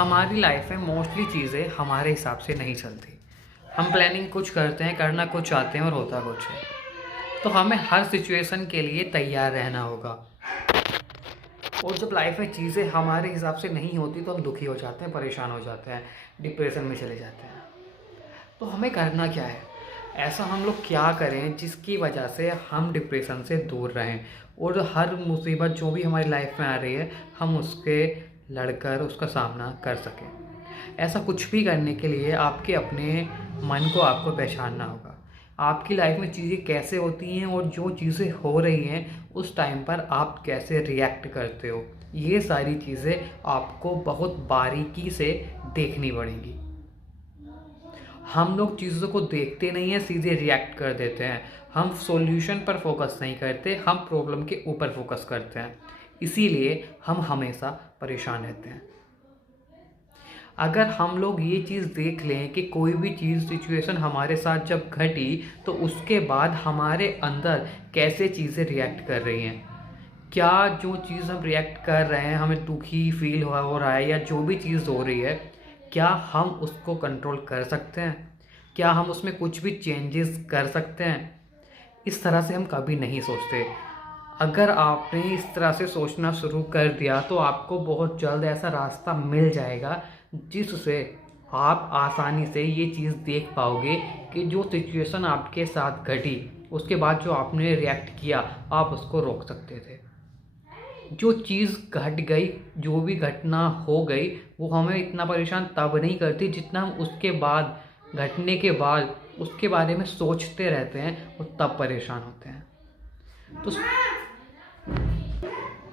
हमारी लाइफ में मोस्टली चीज़ें हमारे हिसाब से नहीं चलती। हम प्लानिंग कुछ करते हैं, करना कुछ चाहते हैं और होता कुछ है। तो हमें हर सिचुएशन के लिए तैयार रहना होगा। और जब लाइफ में चीज़ें हमारे हिसाब से नहीं होती तो हम दुखी हो जाते हैं, परेशान हो जाते हैं, डिप्रेशन में चले जाते हैं। तो हमें करना क्या है? ऐसा हम लोग क्या करें जिसकी वजह से हम डिप्रेशन से दूर रहें और हर मुसीबत जो भी हमारी लाइफ में आ रही है हम उसके लड़कर उसका सामना कर सकें। ऐसा कुछ भी करने के लिए आपके अपने मन को आपको पहचानना होगा। आपकी लाइफ में चीज़ें कैसे होती हैं और जो चीज़ें हो रही हैं उस टाइम पर आप कैसे रिएक्ट करते हो, ये सारी चीज़ें आपको बहुत बारीकी से देखनी पड़ेंगी। हम लोग चीज़ों को देखते नहीं हैं, सीधे रिएक्ट कर देते हैं। हम सॉल्यूशन पर फोकस नहीं करते, हम प्रॉब्लम के ऊपर फोकस करते हैं। इसीलिए हम हमेशा परेशान रहते हैं। अगर हम लोग ये चीज़ देख लें कि कोई भी चीज़ सिचुएशन हमारे साथ जब घटी तो उसके बाद हमारे अंदर कैसे चीज़ें रिएक्ट कर रही हैं, क्या जो चीज़ हम रिएक्ट कर रहे हैं हमें दुखी फील हो रहा है या जो भी चीज़ हो रही है, क्या हम उसको कंट्रोल कर सकते हैं? क्या हम उसमें कुछ भी चेंजेस कर सकते हैं? इस तरह से हम कभी नहीं सोचते। अगर आपने इस तरह से सोचना शुरू कर दिया तो आपको बहुत जल्द ऐसा रास्ता मिल जाएगा जिससे आप आसानी से ये चीज़ देख पाओगे कि जो सिचुएशन आपके साथ घटी उसके बाद जो आपने रिएक्ट किया आप उसको रोक सकते थे। जो चीज़ घट गई, जो भी घटना हो गई, वो हमें इतना परेशान तब नहीं करती जितना हम उसके बाद, घटने के बाद उसके बारे में सोचते रहते हैं और तब परेशान होते हैं।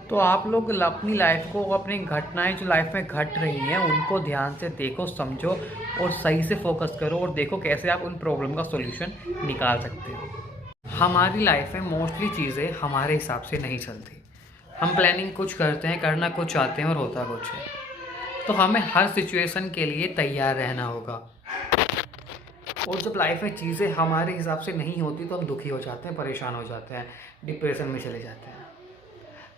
तो आप लोग अपनी लाइफ को, अपनी घटनाएं जो लाइफ में घट रही हैं उनको ध्यान से देखो, समझो और सही से फोकस करो और देखो कैसे आप उन प्रॉब्लम का सॉल्यूशन निकाल सकते हो। हमारी लाइफ में मोस्टली चीज़ें हमारे हिसाब से नहीं चलती। हम प्लानिंग कुछ करते हैं, करना कुछ चाहते हैं और होता कुछ है। तो हमें हर सिचुएशन के लिए तैयार रहना होगा। और जब लाइफ में चीज़ें हमारे हिसाब से नहीं होती तो हम दुखी हो जाते हैं, परेशान हो जाते हैं, डिप्रेशन में चले जाते हैं।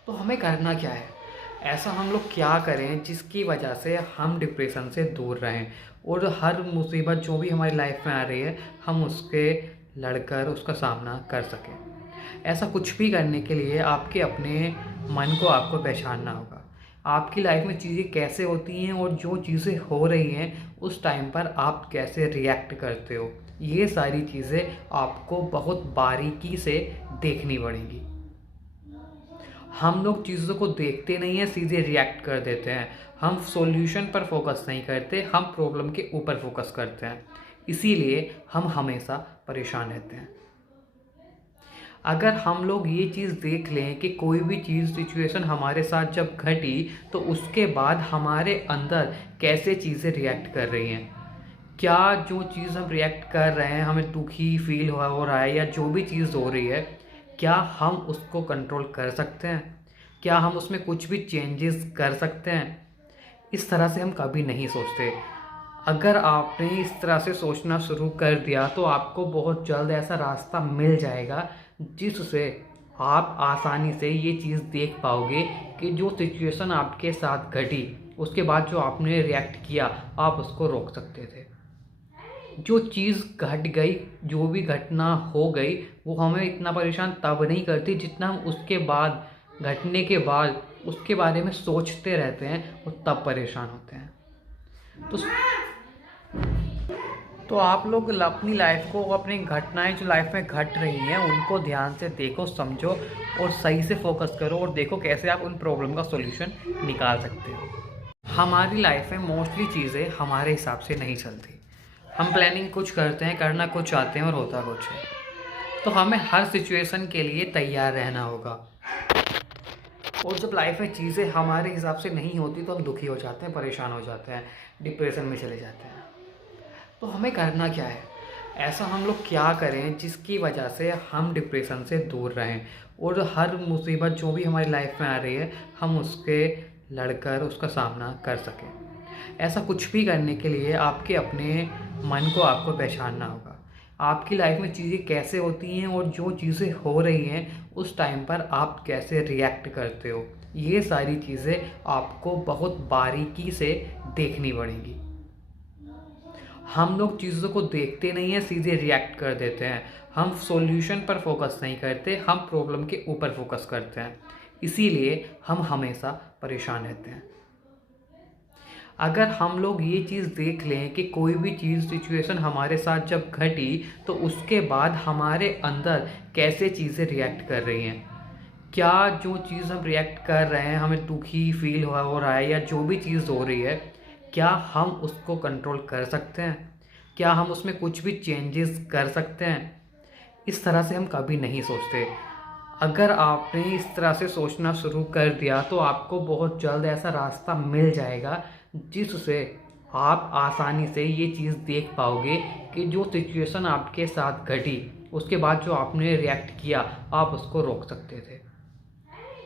तो हमें करना क्या है? ऐसा हम लोग क्या करें जिसकी वजह से हम डिप्रेशन से दूर रहें और हर मुसीबत जो भी हमारी लाइफ में आ रही है हम उसके लड़कर उसका सामना कर सकें। ऐसा कुछ भी करने के लिए आपके अपने मन को आपको पहचानना होगा। आपकी लाइफ में चीज़ें कैसे होती हैं और जो चीज़ें हो रही हैं उस टाइम पर आप कैसे रिएक्ट करते हो, ये सारी चीज़ें आपको बहुत बारीकी से देखनी पड़ेंगी। हम लोग चीज़ों को देखते नहीं हैं, सीधे रिएक्ट कर देते हैं। हम सॉल्यूशन पर फोकस नहीं करते, हम प्रॉब्लम के ऊपर फोकस करते हैं। इसीलिए हम हमेशा परेशान रहते हैं। अगर हम लोग ये चीज़ देख लें कि कोई भी चीज़ सिचुएशन हमारे साथ जब घटी तो उसके बाद हमारे अंदर कैसे चीज़ें रिएक्ट कर रही हैं, क्या जो चीज़ हम रिएक्ट कर रहे हैं हमें दुखी फील हो रहा है या जो भी चीज़ हो रही है, क्या हम उसको कंट्रोल कर सकते हैं? क्या हम उसमें कुछ भी चेंजेस कर सकते हैं? इस तरह से हम कभी नहीं सोचते। अगर आपने इस तरह से सोचना शुरू कर दिया तो आपको बहुत जल्द ऐसा रास्ता मिल जाएगा जिससे आप आसानी से ये चीज़ देख पाओगे कि जो सिचुएशन आपके साथ घटी उसके बाद जो आपने रिएक्ट किया आप उसको रोक सकते थे। जो चीज़ घट गई, जो भी घटना हो गई, वो हमें इतना परेशान तब नहीं करती जितना हम उसके बाद, घटने के बाद उसके बारे में सोचते रहते हैं और तब परेशान होते हैं। तो आप लोग अपनी लाइफ को, अपनी घटनाएं जो लाइफ में घट रही हैं उनको ध्यान से देखो, समझो और सही से फोकस करो और देखो कैसे आप उन प्रॉब्लम का सॉल्यूशन निकाल सकते हो। हमारी लाइफ में मोस्टली चीज़ें हमारे हिसाब से नहीं चलती। हम प्लानिंग कुछ करते हैं, करना कुछ चाहते हैं और होता कुछ है। तो हमें हर सिचुएशन के लिए तैयार रहना होगा। और जब लाइफ में चीज़ें हमारे हिसाब से नहीं होती तो हम दुखी हो जाते हैं, परेशान हो जाते हैं, डिप्रेशन में चले जाते हैं। तो हमें करना क्या है? ऐसा हम लोग क्या करें जिसकी वजह से हम डिप्रेशन से दूर रहें और हर मुसीबत जो भी हमारी लाइफ में आ रही है हम उसके लड़कर उसका सामना कर सकें। ऐसा कुछ भी करने के लिए आपके अपने मन को आपको पहचानना होगा। आपकी लाइफ में चीज़ें कैसे होती हैं और जो चीज़ें हो रही हैं उस टाइम पर आप कैसे रिएक्ट करते हो, ये सारी चीज़ें आपको बहुत बारीकी से देखनी पड़ेंगी। हम लोग चीज़ों को देखते नहीं हैं, सीधे रिएक्ट कर देते हैं। हम सॉल्यूशन पर फोकस नहीं करते, हम प्रॉब्लम के ऊपर फोकस करते हैं। इसीलिए हम हमेशा परेशान रहते हैं। अगर हम लोग ये चीज़ देख लें कि कोई भी चीज़ सिचुएशन हमारे साथ जब घटी तो उसके बाद हमारे अंदर कैसे चीज़ें रिएक्ट कर रही हैं, क्या जो चीज़ हम रिएक्ट कर रहे हैं हमें दुखी फील हो रहा है या जो भी चीज़ हो रही है, क्या हम उसको कंट्रोल कर सकते हैं, क्या हम उसमें कुछ भी चेंजेस कर सकते हैं। इस तरह से हम कभी नहीं सोचते। अगर आपने इस तरह से सोचना शुरू कर दिया तो आपको बहुत जल्द ऐसा रास्ता मिल जाएगा जिससे आप आसानी से ये चीज़ देख पाओगे कि जो सिचुएशन आपके साथ घटी उसके बाद जो आपने रिएक्ट किया आप उसको रोक सकते थे।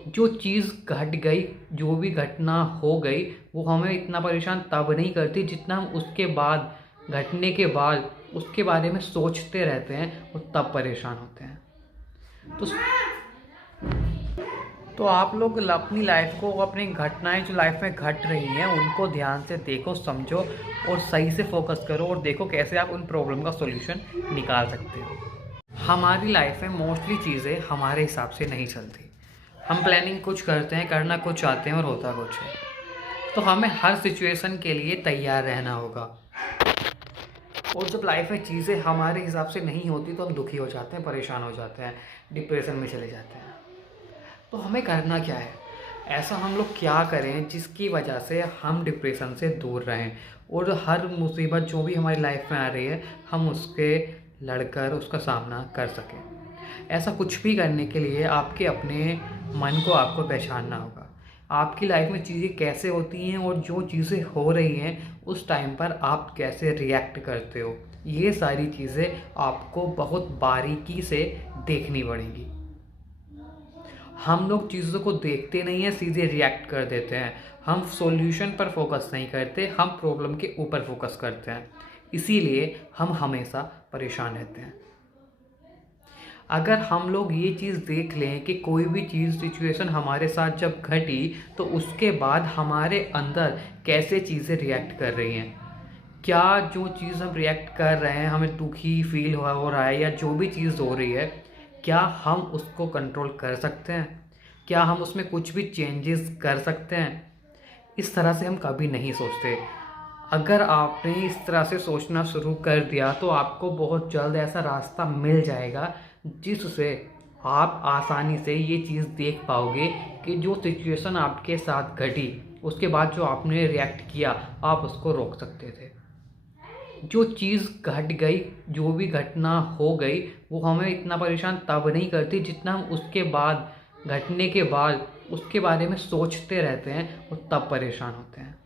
जो चीज़ घट गई, जो भी घटना हो गई, वो हमें इतना परेशान तब नहीं करती जितना हम उसके बाद, घटने के बाद उसके बारे में सोचते रहते हैं और तब परेशान होते हैं। तो आप लोग अपनी लाइफ को, अपनी घटनाएं जो लाइफ में घट रही हैं उनको ध्यान से देखो, समझो और सही से फोकस करो और देखो कैसे आप उन प्रॉब्लम का सॉल्यूशन निकाल सकते हो। हमारी लाइफ में मोस्टली चीज़ें हमारे हिसाब से नहीं चलती। हम प्लानिंग कुछ करते हैं, करना कुछ चाहते हैं और होता कुछ है। तो हमें हर सिचुएशन के लिए तैयार रहना होगा। और जब लाइफ में चीज़ें हमारे हिसाब से नहीं होती तो हम दुखी हो जाते हैं, परेशान हो जाते हैं, डिप्रेशन में चले जाते हैं। तो हमें करना क्या है, ऐसा हम लोग क्या करें जिसकी वजह से हम डिप्रेशन से दूर रहें और हर मुसीबत जो भी हमारी लाइफ में आ रही है हम उसके लड़कर उसका सामना कर सकें। ऐसा कुछ भी करने के लिए आपके अपने मन को आपको पहचानना होगा। आपकी लाइफ में चीज़ें कैसे होती हैं और जो चीज़ें हो रही हैं उस टाइम पर आप कैसे रिएक्ट करते हो, ये सारी चीज़ें आपको बहुत बारीकी से देखनी पड़ेंगी। हम लोग चीज़ों को देखते नहीं हैं, सीधे रिएक्ट कर देते हैं। हम सॉल्यूशन पर फोकस नहीं करते, हम प्रॉब्लम के ऊपर फोकस करते हैं। इसीलिए हम हमेशा परेशान रहते हैं। अगर हम लोग ये चीज़ देख लें कि कोई भी चीज़ सिचुएशन हमारे साथ जब घटी तो उसके बाद हमारे अंदर कैसे चीज़ें रिएक्ट कर रही हैं, क्या जो चीज़ हम रिएक्ट कर रहे हैं हमें दुखी फील हो रहा है या जो भी चीज़ हो रही है, क्या हम उसको कंट्रोल कर सकते हैं, क्या हम उसमें कुछ भी चेंजेस कर सकते हैं। इस तरह से हम कभी नहीं सोचते। अगर आपने इस तरह से सोचना शुरू कर दिया तो आपको बहुत जल्द ऐसा रास्ता मिल जाएगा जिससे आप आसानी से ये चीज़ देख पाओगे कि जो सिचुएशन आपके साथ घटी उसके बाद जो आपने रिएक्ट किया आप उसको रोक सकते थे। जो चीज़ घट गई, जो भी घटना हो गई, वो हमें इतना परेशान तब नहीं करती जितना हम उसके बाद, घटने के बाद उसके बारे में सोचते रहते हैं और तब परेशान होते हैं।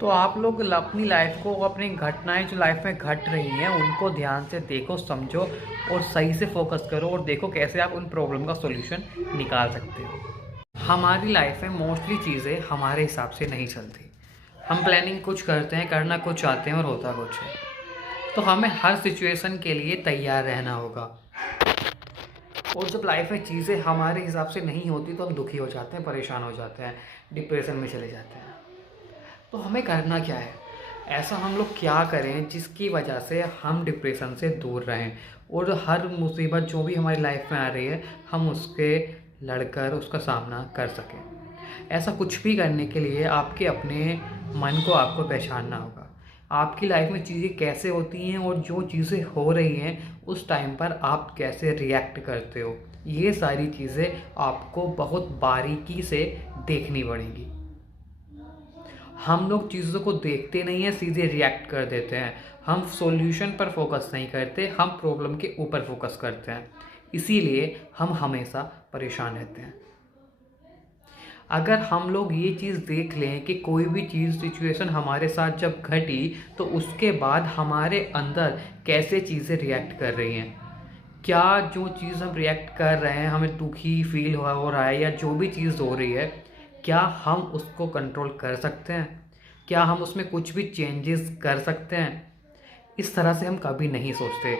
तो आप लोग अपनी लाइफ को, अपनी घटनाएं जो लाइफ में घट रही हैं उनको ध्यान से देखो, समझो और सही से फोकस करो और देखो कैसे आप उन प्रॉब्लम का सॉल्यूशन निकाल सकते हो। हमारी लाइफ में मोस्टली चीज़ें हमारे हिसाब से नहीं चलती। हम प्लानिंग कुछ करते हैं, करना कुछ चाहते हैं और होता कुछ है। तो हमें हर सिचुएशन के लिए तैयार रहना होगा। और जब लाइफ में चीज़ें हमारे हिसाब से नहीं होती तो हम दुखी हो जाते हैं, परेशान हो जाते हैं, डिप्रेशन में चले जाते हैं। तो हमें करना क्या है, ऐसा हम लोग क्या करें जिसकी वजह से हम डिप्रेशन से दूर रहें और हर मुसीबत जो भी हमारी लाइफ में आ रही है हम उसके लड़कर उसका सामना कर सकें। ऐसा कुछ भी करने के लिए आपके अपने मन को आपको पहचानना होगा। आपकी लाइफ में चीज़ें कैसे होती हैं और जो चीज़ें हो रही हैं उस टाइम पर आप कैसे रिएक्ट करते हो, ये सारी चीज़ें आपको बहुत बारीकी से देखनी पड़ेंगी। हम लोग चीज़ों को देखते नहीं हैं, सीधे रिएक्ट कर देते हैं। हम सॉल्यूशन पर फोकस नहीं करते, हम प्रॉब्लम के ऊपर फोकस करते हैं। इसीलिए हम हमेशा परेशान रहते हैं। अगर हम लोग ये चीज़ देख लें कि कोई भी चीज़ सिचुएशन हमारे साथ जब घटी तो उसके बाद हमारे अंदर कैसे चीज़ें रिएक्ट कर रही हैं, क्या जो चीज़ हम रिएक्ट कर रहे हैं हमें दुखी फील हो रहा है या जो भी चीज़ हो रही है, क्या हम उसको कंट्रोल कर सकते हैं, क्या हम उसमें कुछ भी चेंजेस कर सकते हैं। इस तरह से हम कभी नहीं सोचते।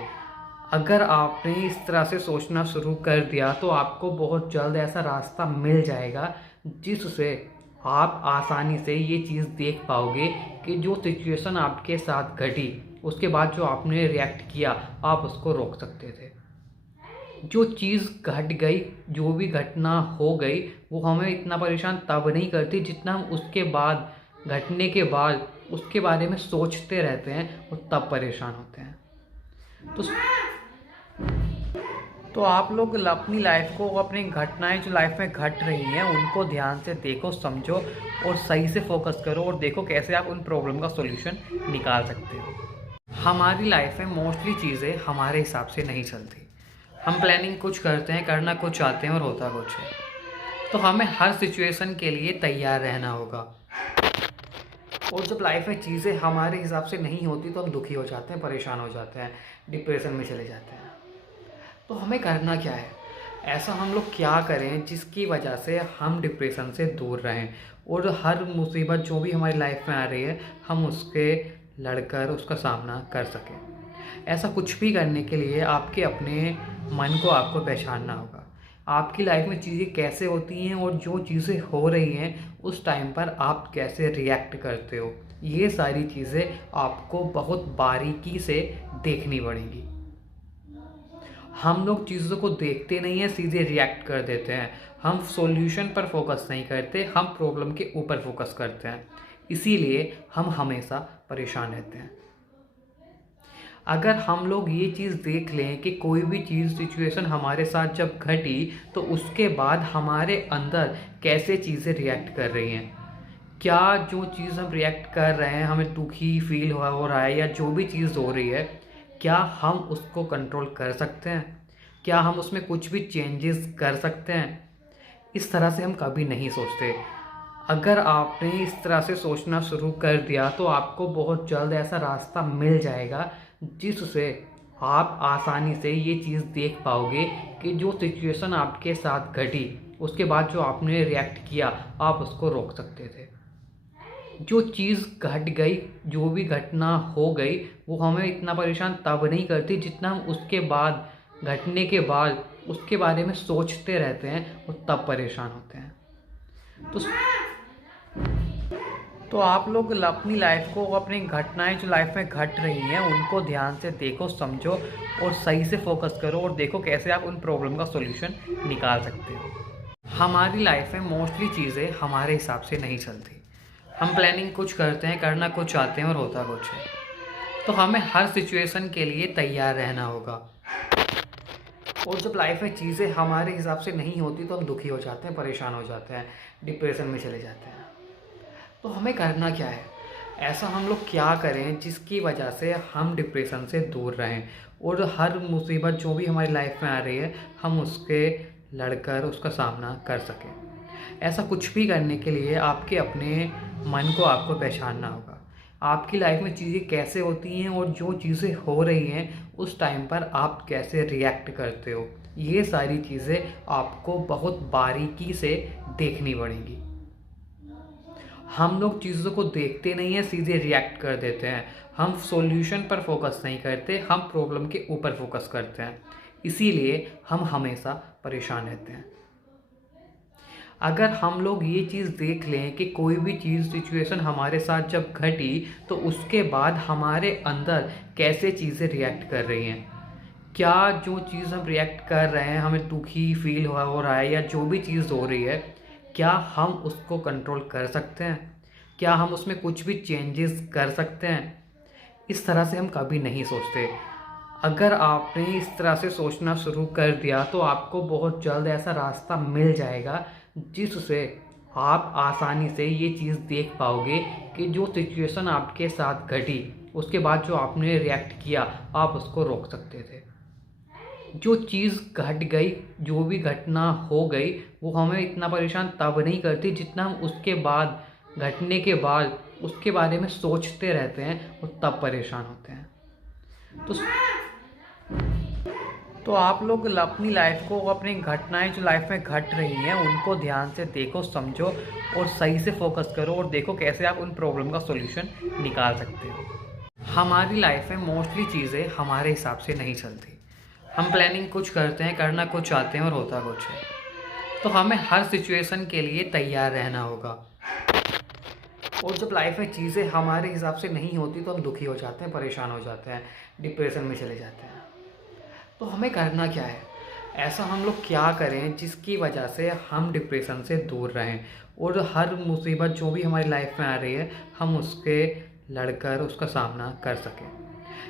अगर आपने इस तरह से सोचना शुरू कर दिया तो आपको बहुत जल्द ऐसा रास्ता मिल जाएगा जिससे आप आसानी से ये चीज़ देख पाओगे कि जो सिचुएशन आपके साथ घटी उसके बाद जो आपने रिएक्ट किया आप उसको रोक सकते थे। जो चीज़ घट गई, जो भी घटना हो गई, वो हमें इतना परेशान तब नहीं करती जितना हम उसके बाद, घटने के बाद उसके बारे में सोचते रहते हैं और तब परेशान होते हैं। तो आप लोग अपनी लाइफ को, अपनी घटनाएं जो लाइफ में घट रही हैं उनको ध्यान से देखो, समझो और सही से फोकस करो और देखो कैसे आप उन प्रॉब्लम का सॉल्यूशन निकाल सकते हो। हमारी लाइफ में मोस्टली चीज़ें हमारे हिसाब से नहीं चलती। हम प्लानिंग कुछ करते हैं, करना कुछ चाहते हैं और होता कुछ है। तो हमें हर सिचुएशन के लिए तैयार रहना होगा। और जब लाइफ में चीज़ें हमारे हिसाब से नहीं होती तो हम दुखी हो जाते हैं, परेशान हो जाते हैं, डिप्रेशन में चले जाते हैं। तो हमें करना क्या है, ऐसा हम लोग क्या करें जिसकी वजह से हम डिप्रेशन से दूर रहें और हर मुसीबत जो भी हमारी लाइफ में आ रही है हम उसके लड़कर उसका सामना कर सकें। ऐसा कुछ भी करने के लिए आपके अपने मन को आपको पहचानना होगा। आपकी लाइफ में चीज़ें कैसे होती हैं और जो चीज़ें हो रही हैं उस टाइम पर आप कैसे रिएक्ट करते हो, ये सारी चीज़ें आपको बहुत बारीकी से देखनी पड़ेंगी। हम लोग चीज़ों को देखते नहीं हैं, सीधे रिएक्ट कर देते हैं। हम सॉल्यूशन पर फोकस नहीं करते, हम प्रॉब्लम के ऊपर फोकस करते हैं। इसीलिए हम हमेशा परेशान रहते हैं। अगर हम लोग ये चीज़ देख लें कि कोई भी चीज़, सिचुएशन हमारे साथ जब घटी तो उसके बाद हमारे अंदर कैसे चीज़ें रिएक्ट कर रही हैं, क्या जो चीज़ हम रिएक्ट कर रहे हैं हमें दुखी फील हो रहा है या जो भी चीज़ हो रही है, क्या हम उसको कंट्रोल कर सकते हैं, क्या हम उसमें कुछ भी चेंजेस कर सकते हैं। इस तरह से हम कभी नहीं सोचते। अगर आपने इस तरह से सोचना शुरू कर दिया तो आपको बहुत जल्द ऐसा रास्ता मिल जाएगा जिससे आप आसानी से ये चीज़ देख पाओगे कि जो सिचुएशन आपके साथ घटी उसके बाद जो आपने रिएक्ट किया आप उसको रोक सकते थे। जो चीज़ घट गई, जो भी घटना हो गई, वो हमें इतना परेशान तब नहीं करती जितना हम उसके बाद, घटने के बाद उसके बारे में सोचते रहते हैं और तब परेशान होते हैं। तो आप लोग अपनी लाइफ को, अपनी घटनाएं जो लाइफ में घट रही हैं उनको ध्यान से देखो, समझो और सही से फोकस करो और देखो कैसे आप उन प्रॉब्लम का सॉल्यूशन निकाल सकते हो। हमारी लाइफ में मोस्टली चीज़ें हमारे हिसाब से नहीं चलती। हम प्लानिंग कुछ करते हैं, करना कुछ चाहते हैं और होता कुछ है। तो हमें हर सिचुएशन के लिए तैयार रहना होगा। और जब लाइफ में चीज़ें हमारे हिसाब से नहीं होती तो हम दुखी हो जाते हैं, परेशान हो जाते हैं, डिप्रेशन में चले जाते हैं। तो हमें करना क्या है, ऐसा हम लोग क्या करें जिसकी वजह से हम डिप्रेशन से दूर रहें और हर मुसीबत जो भी हमारी लाइफ में आ रही है हम उसके लड़कर उसका सामना कर सकें। ऐसा कुछ भी करने के लिए आपके अपने मन को आपको पहचानना होगा। आपकी लाइफ में चीज़ें कैसे होती हैं और जो चीज़ें हो रही हैं उस टाइम पर आप कैसे रिएक्ट करते हो, ये सारी चीज़ें आपको बहुत बारीकी से देखनी पड़ेंगी। हम लोग चीज़ों को देखते नहीं हैं, सीधे रिएक्ट कर देते हैं। हम सॉल्यूशन पर फोकस नहीं करते, हम प्रॉब्लम के ऊपर फोकस करते हैं। इसीलिए हम हमेशा परेशान रहते हैं। अगर हम लोग ये चीज़ देख लें कि कोई भी चीज़, सिचुएशन हमारे साथ जब घटी तो उसके बाद हमारे अंदर कैसे चीज़ें रिएक्ट कर रही हैं, क्या जो चीज़ हम रिएक्ट कर रहे हैं हमें दुखी फील हो रहा है या जो भी चीज़ हो रही है, क्या हम उसको कंट्रोल कर सकते हैं, क्या हम उसमें कुछ भी चेंजेस कर सकते हैं। इस तरह से हम कभी नहीं सोचते। अगर आपने इस तरह से सोचना शुरू कर दिया तो आपको बहुत जल्द ऐसा रास्ता मिल जाएगा जिससे आप आसानी से ये चीज़ देख पाओगे कि जो सिचुएशन आपके साथ घटी उसके बाद जो आपने रिएक्ट किया आप उसको रोक सकते थे। जो चीज़ घट गई, जो भी घटना हो गई, वो हमें इतना परेशान तब नहीं करती जितना हम उसके बाद, घटने के बाद उसके बारे में सोचते रहते हैं और तब परेशान होते हैं। तो आप लोग अपनी लाइफ को, अपनी घटनाएं जो लाइफ में घट रही हैं उनको ध्यान से देखो, समझो और सही से फोकस करो और देखो कैसे आप उन प्रॉब्लम का सॉल्यूशन निकाल सकते हो। हमारी लाइफ में मोस्टली चीज़ें हमारे हिसाब से नहीं चलती। हम प्लानिंग कुछ करते हैं, करना कुछ चाहते हैं और होता कुछ है। तो हमें हर सिचुएशन के लिए तैयार रहना होगा। और जब लाइफ में चीज़ें हमारे हिसाब से नहीं होती तो हम दुखी हो जाते हैं, परेशान हो जाते हैं, डिप्रेशन में चले जाते हैं। तो हमें करना क्या है, ऐसा हम लोग क्या करें जिसकी वजह से हम डिप्रेशन से दूर रहें और हर मुसीबत जो भी हमारी लाइफ में आ रही है हम उसके लड़कर उसका सामना कर सकें।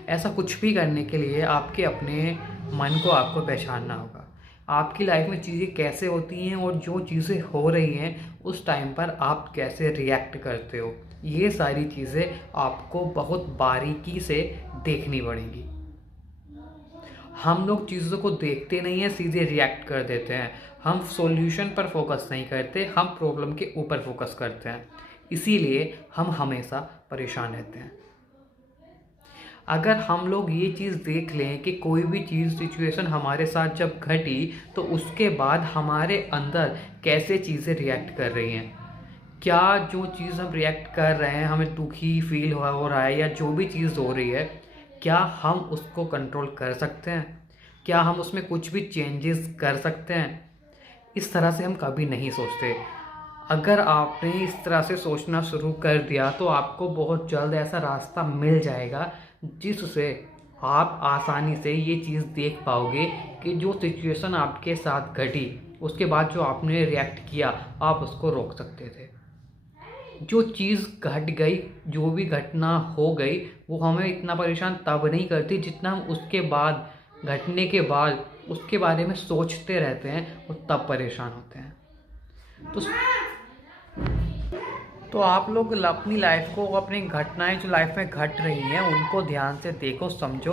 ऐसा कुछ भी करने के लिए आपके अपने मन को आपको पहचानना होगा। आपकी लाइफ में चीज़ें कैसे होती हैं और जो चीज़ें हो रही हैं उस टाइम पर आप कैसे रिएक्ट करते हो, ये सारी चीज़ें आपको बहुत बारीकी से देखनी पड़ेंगी। हम लोग चीज़ों को देखते नहीं हैं, सीधे रिएक्ट कर देते हैं। हम सॉल्यूशन पर फोकस नहीं करते, हम प्रॉब्लम के ऊपर फोकस करते हैं। इसीलिए हम हमेशा परेशान रहते हैं। अगर हम लोग ये चीज़ देख लें कि कोई भी चीज़ सिचुएशन हमारे साथ जब घटी तो उसके बाद हमारे अंदर कैसे चीज़ें रिएक्ट कर रही हैं, क्या जो चीज़ हम रिएक्ट कर रहे हैं हमें दुखी फील हो रहा है या जो भी चीज़ हो रही है, क्या हम उसको कंट्रोल कर सकते हैं, क्या हम उसमें कुछ भी चेंजेस कर सकते हैं। इस तरह से हम कभी नहीं सोचते। अगर आपने इस तरह से सोचना शुरू कर दिया तो आपको बहुत जल्द ऐसा रास्ता मिल जाएगा जिससे आप आसानी से ये चीज़ देख पाओगे कि जो सिचुएशन आपके साथ घटी उसके बाद जो आपने रिएक्ट किया आप उसको रोक सकते थे। जो चीज़ घट गई, जो भी घटना हो गई, वो हमें इतना परेशान तब नहीं करती जितना हम उसके बाद, घटने के बाद उसके बारे में सोचते रहते हैं और तब परेशान होते हैं। तो आप लोग अपनी लाइफ को, अपनी घटनाएं जो लाइफ में घट रही हैं उनको ध्यान से देखो, समझो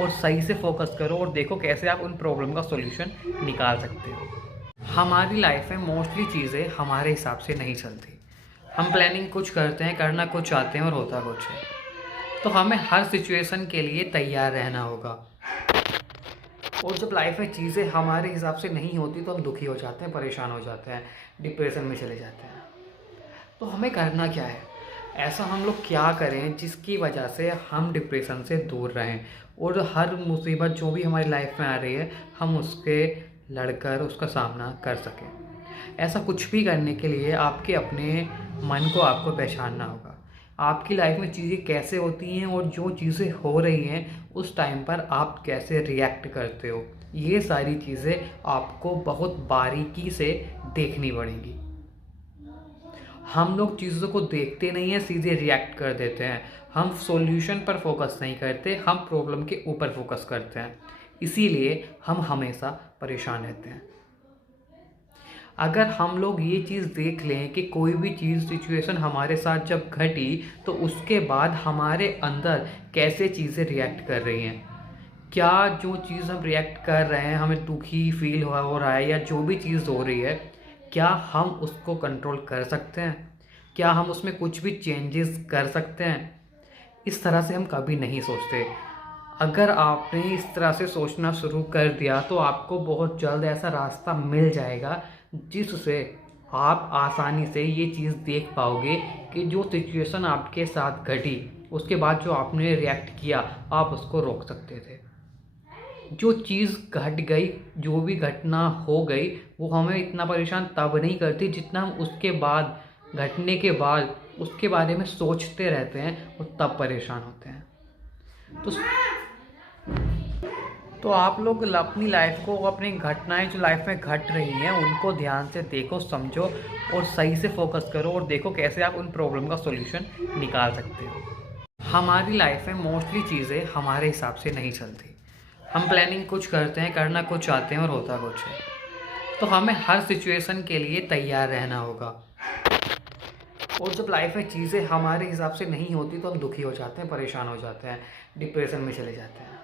और सही से फोकस करो और देखो कैसे आप उन प्रॉब्लम का सॉल्यूशन निकाल सकते हो। हमारी लाइफ में मोस्टली चीज़ें हमारे हिसाब से नहीं चलती। हम प्लानिंग कुछ करते हैं, करना कुछ चाहते हैं और होता कुछ है। तो हमें हर सिचुएशन के लिए तैयार रहना होगा। और जब लाइफ में चीज़ें हमारे हिसाब से नहीं होती तो हम दुखी हो जाते हैं, परेशान हो जाते हैं, डिप्रेशन में चले जाते हैं। तो हमें करना क्या है, ऐसा हम लोग क्या करें जिसकी वजह से हम डिप्रेशन से दूर रहें और हर मुसीबत जो भी हमारी लाइफ में आ रही है हम उसके लड़कर उसका सामना कर सकें। ऐसा कुछ भी करने के लिए आपके अपने मन को आपको पहचानना होगा। आपकी लाइफ में चीज़ें कैसे होती हैं और जो चीज़ें हो रही हैं उस टाइम पर आप कैसे रिएक्ट करते हो, ये सारी चीज़ें आपको बहुत बारीकी से देखनी पड़ेंगी। हम लोग चीज़ों को देखते नहीं हैं, सीधे रिएक्ट कर देते हैं। हम सॉल्यूशन पर फोकस नहीं करते, हम प्रॉब्लम के ऊपर फोकस करते हैं। इसीलिए हम हमेशा परेशान रहते हैं। अगर हम लोग ये चीज़ देख लें कि कोई भी चीज़ सिचुएशन हमारे साथ जब घटी तो उसके बाद हमारे अंदर कैसे चीज़ें रिएक्ट कर रही हैं, क्या जो चीज़ हम रिएक्ट कर रहे हैं हमें दुखी फील हो रहा है या जो भी चीज़ हो रही है, क्या हम उसको कंट्रोल कर सकते हैं, क्या हम उसमें कुछ भी चेंजेस कर सकते हैं। इस तरह से हम कभी नहीं सोचते। अगर आपने इस तरह से सोचना शुरू कर दिया तो आपको बहुत जल्द ऐसा रास्ता मिल जाएगा जिससे आप आसानी से ये चीज़ देख पाओगे कि जो सिचुएशन आपके साथ घटी उसके बाद जो आपने रिएक्ट किया आप उसको रोक सकते थे। जो चीज़ घट गई, जो भी घटना हो गई, वो हमें इतना परेशान तब नहीं करती जितना हम उसके बाद, घटने के बाद उसके बारे में सोचते रहते हैं और तब परेशान होते हैं। तो आप लोग अपनी लाइफ को, अपनी घटनाएं जो लाइफ में घट रही हैं उनको ध्यान से देखो, समझो और सही से फोकस करो और देखो कैसे आप उन प्रॉब्लम का सॉल्यूशन निकाल सकते हो। हमारी लाइफ में मोस्टली चीज़ें हमारे हिसाब से नहीं चलती। हम प्लानिंग कुछ करते हैं, करना कुछ चाहते हैं और होता कुछ है। तो हमें हर सिचुएशन के लिए तैयार रहना होगा। और जब लाइफ में चीज़ें हमारे हिसाब से नहीं होती तो हम दुखी हो जाते हैं, परेशान हो जाते हैं, डिप्रेशन में चले जाते हैं।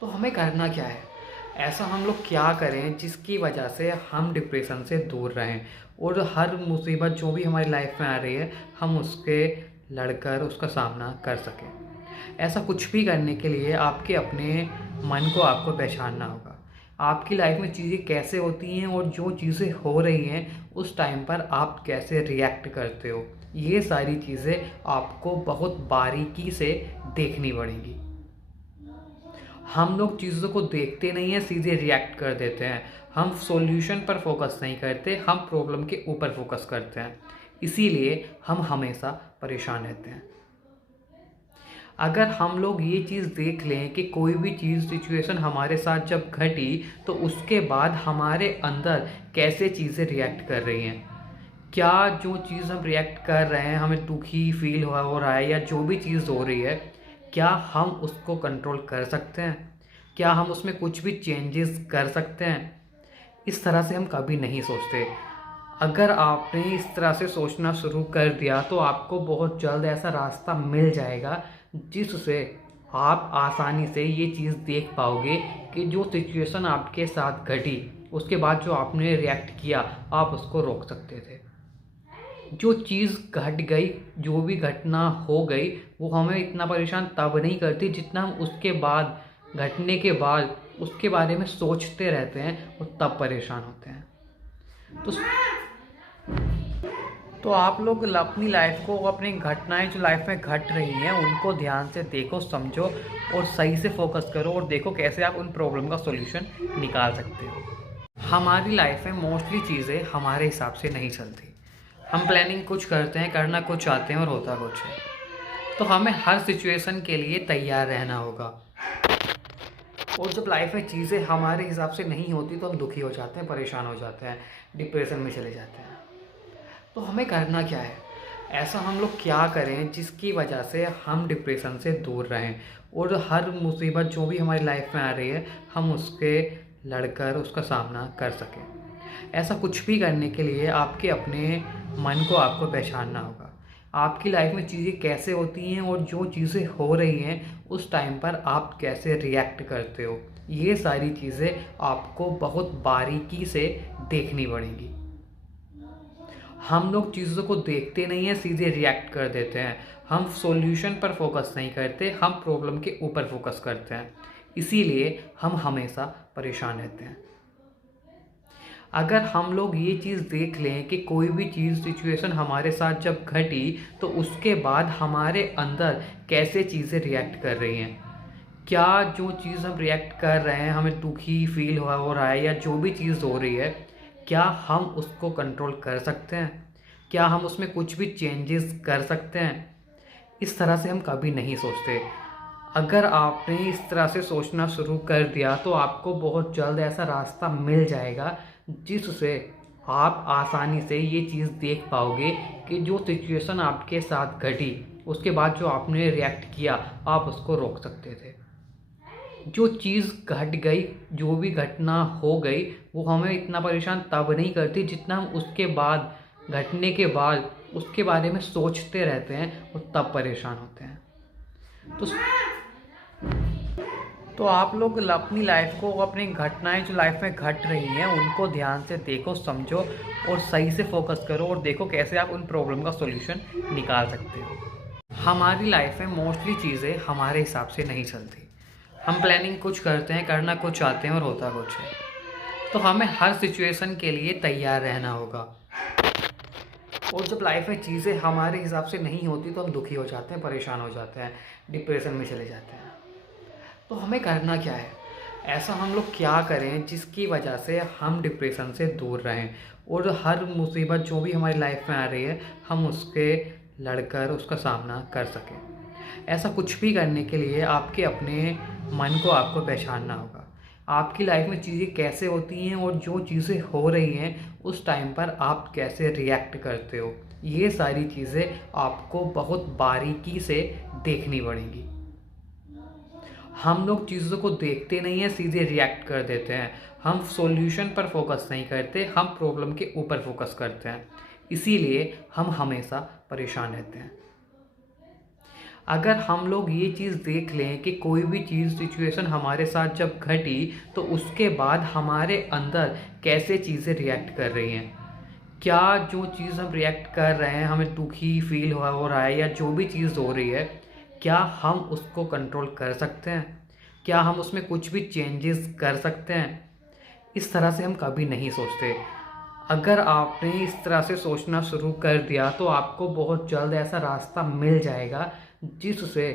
तो हमें करना क्या है, ऐसा हम लोग क्या करें जिसकी वजह से हम डिप्रेशन से दूर रहें और हर मुसीबत जो भी हमारी लाइफ में आ रही है हम उसके लड़कर उसका सामना कर सकें। ऐसा कुछ भी करने के लिए आपके अपने मन को आपको पहचानना होगा। आपकी लाइफ में चीज़ें कैसे होती हैं और जो चीज़ें हो रही हैं उस टाइम पर आप कैसे रिएक्ट करते हो, ये सारी चीज़ें आपको बहुत बारीकी से देखनी पड़ेंगी। हम लोग चीज़ों को देखते नहीं हैं, सीधे रिएक्ट कर देते हैं। हम सॉल्यूशन पर फोकस नहीं करते, हम प्रॉब्लम के ऊपर फोकस करते हैं। इसीलिए हम हमेशा परेशान रहते हैं। अगर हम लोग ये चीज़ देख लें कि कोई भी चीज़ सिचुएशन हमारे साथ जब घटी तो उसके बाद हमारे अंदर कैसे चीज़ें रिएक्ट कर रही हैं, क्या जो चीज़ हम रिएक्ट कर रहे हैं हमें दुखी फील हो रहा है या जो भी चीज़ हो रही है, क्या हम उसको कंट्रोल कर सकते हैं, क्या हम उसमें कुछ भी चेंजेस कर सकते हैं। इस तरह से हम कभी नहीं सोचते। अगर आपने इस तरह से सोचना शुरू कर दिया तो आपको बहुत जल्द ऐसा रास्ता मिल जाएगा जिससे आप आसानी से ये चीज़ देख पाओगे कि जो सिचुएशन आपके साथ घटी उसके बाद जो आपने रिएक्ट किया आप उसको रोक सकते थे। जो चीज़ घट गई, जो भी घटना हो गई, वो हमें इतना परेशान तब नहीं करती जितना हम उसके बाद, घटने के बाद उसके बारे में सोचते रहते हैं और तब परेशान होते हैं। तो आप लोग अपनी लाइफ को, अपनी घटनाएं जो लाइफ में घट रही हैं उनको ध्यान से देखो, समझो और सही से फोकस करो और देखो कैसे आप उन प्रॉब्लम का सॉल्यूशन निकाल सकते हो। हमारी लाइफ में मोस्टली चीज़ें हमारे हिसाब से नहीं चलती। हम प्लानिंग कुछ करते हैं, करना कुछ चाहते हैं और होता कुछ है। तो हमें हर सिचुएशन के लिए तैयार रहना होगा। और जब लाइफ में चीज़ें हमारे हिसाब से नहीं होती तो हम दुखी हो जाते हैं, परेशान हो जाते हैं, डिप्रेशन में चले जाते हैं। तो हमें करना क्या है, ऐसा हम लोग क्या करें जिसकी वजह से हम डिप्रेशन से दूर रहें और हर मुसीबत जो भी हमारी लाइफ में आ रही है हम उसके लड़कर उसका सामना कर सकें। ऐसा कुछ भी करने के लिए आपके अपने मन को आपको पहचानना होगा। आपकी लाइफ में चीज़ें कैसे होती हैं और जो चीज़ें हो रही हैं उस टाइम पर आप कैसे रिएक्ट करते हो, ये सारी चीज़ें आपको बहुत बारीकी से देखनी पड़ेंगी। हम लोग चीज़ों को देखते नहीं हैं, सीधे रिएक्ट कर देते हैं। हम सॉल्यूशन पर फोकस नहीं करते, हम प्रॉब्लम के ऊपर फोकस करते हैं। इसीलिए हम हमेशा परेशान रहते हैं। अगर हम लोग ये चीज़ देख लें कि कोई भी चीज़ सिचुएशन हमारे साथ जब घटी तो उसके बाद हमारे अंदर कैसे चीज़ें रिएक्ट कर रही हैं, क्या जो चीज़ हम रिएक्ट कर रहे हैं हमें दुखी फील हो रहा है या जो भी चीज़ हो रही है, क्या हम उसको कंट्रोल कर सकते हैं, क्या हम उसमें कुछ भी चेंजेस कर सकते हैं। इस तरह से हम कभी नहीं सोचते। अगर आपने इस तरह से सोचना शुरू कर दिया तो आपको बहुत जल्द ऐसा रास्ता मिल जाएगा जिससे आप आसानी से ये चीज़ देख पाओगे कि जो सिचुएशन आपके साथ घटी उसके बाद जो आपने रिएक्ट किया आप उसको रोक सकते थे। जो चीज़ घट गई, जो भी घटना हो गई, वो हमें इतना परेशान तब नहीं करती जितना हम उसके बाद, घटने के बाद उसके बारे में सोचते रहते हैं और तब परेशान होते हैं। तो आप लोग अपनी लाइफ को, अपनी घटनाएं जो लाइफ में घट रही हैं उनको ध्यान से देखो, समझो और सही से फोकस करो और देखो कैसे आप उन प्रॉब्लम का सॉल्यूशन निकाल सकते हो। हमारी लाइफ में मोस्टली चीज़ें हमारे हिसाब से नहीं चलती। हम प्लानिंग कुछ करते हैं, करना कुछ चाहते हैं और होता कुछ है। तो हमें हर सिचुएशन के लिए तैयार रहना होगा। और जब लाइफ में चीज़ें हमारे हिसाब से नहीं होती तो हम दुखी हो जाते हैं, परेशान हो जाते हैं, डिप्रेशन में चले जाते हैं। तो हमें करना क्या है, ऐसा हम लोग क्या करें जिसकी वजह से हम डिप्रेशन से दूर रहें और हर मुसीबत जो भी हमारी लाइफ में आ रही है हम उसके लड़कर उसका सामना कर सकें। ऐसा कुछ भी करने के लिए आपके अपने मन को आपको पहचानना होगा। आपकी लाइफ में चीज़ें कैसे होती हैं और जो चीज़ें हो रही हैं उस टाइम पर आप कैसे रिएक्ट करते हो, ये सारी चीज़ें आपको बहुत बारीकी से देखनी पड़ेंगी। हम लोग चीज़ों को देखते नहीं हैं, सीधे रिएक्ट कर देते हैं। हम सॉल्यूशन पर फोकस नहीं करते, हम प्रॉब्लम के ऊपर फोकस करते हैं। इसीलिए हम हमेशा परेशान रहते हैं। अगर हम लोग ये चीज़ देख लें कि कोई भी चीज़ सिचुएशन हमारे साथ जब घटी तो उसके बाद हमारे अंदर कैसे चीज़ें रिएक्ट कर रही हैं, क्या जो चीज़ हम रिएक्ट कर रहे हैं हमें दुखी फील हो रहा है या जो भी चीज़ हो रही है, क्या हम उसको कंट्रोल कर सकते हैं, क्या हम उसमें कुछ भी चेंजेस कर सकते हैं। इस तरह से हम कभी नहीं सोचते। अगर आपने इस तरह से सोचना शुरू कर दिया तो आपको बहुत जल्द ऐसा रास्ता मिल जाएगा जिससे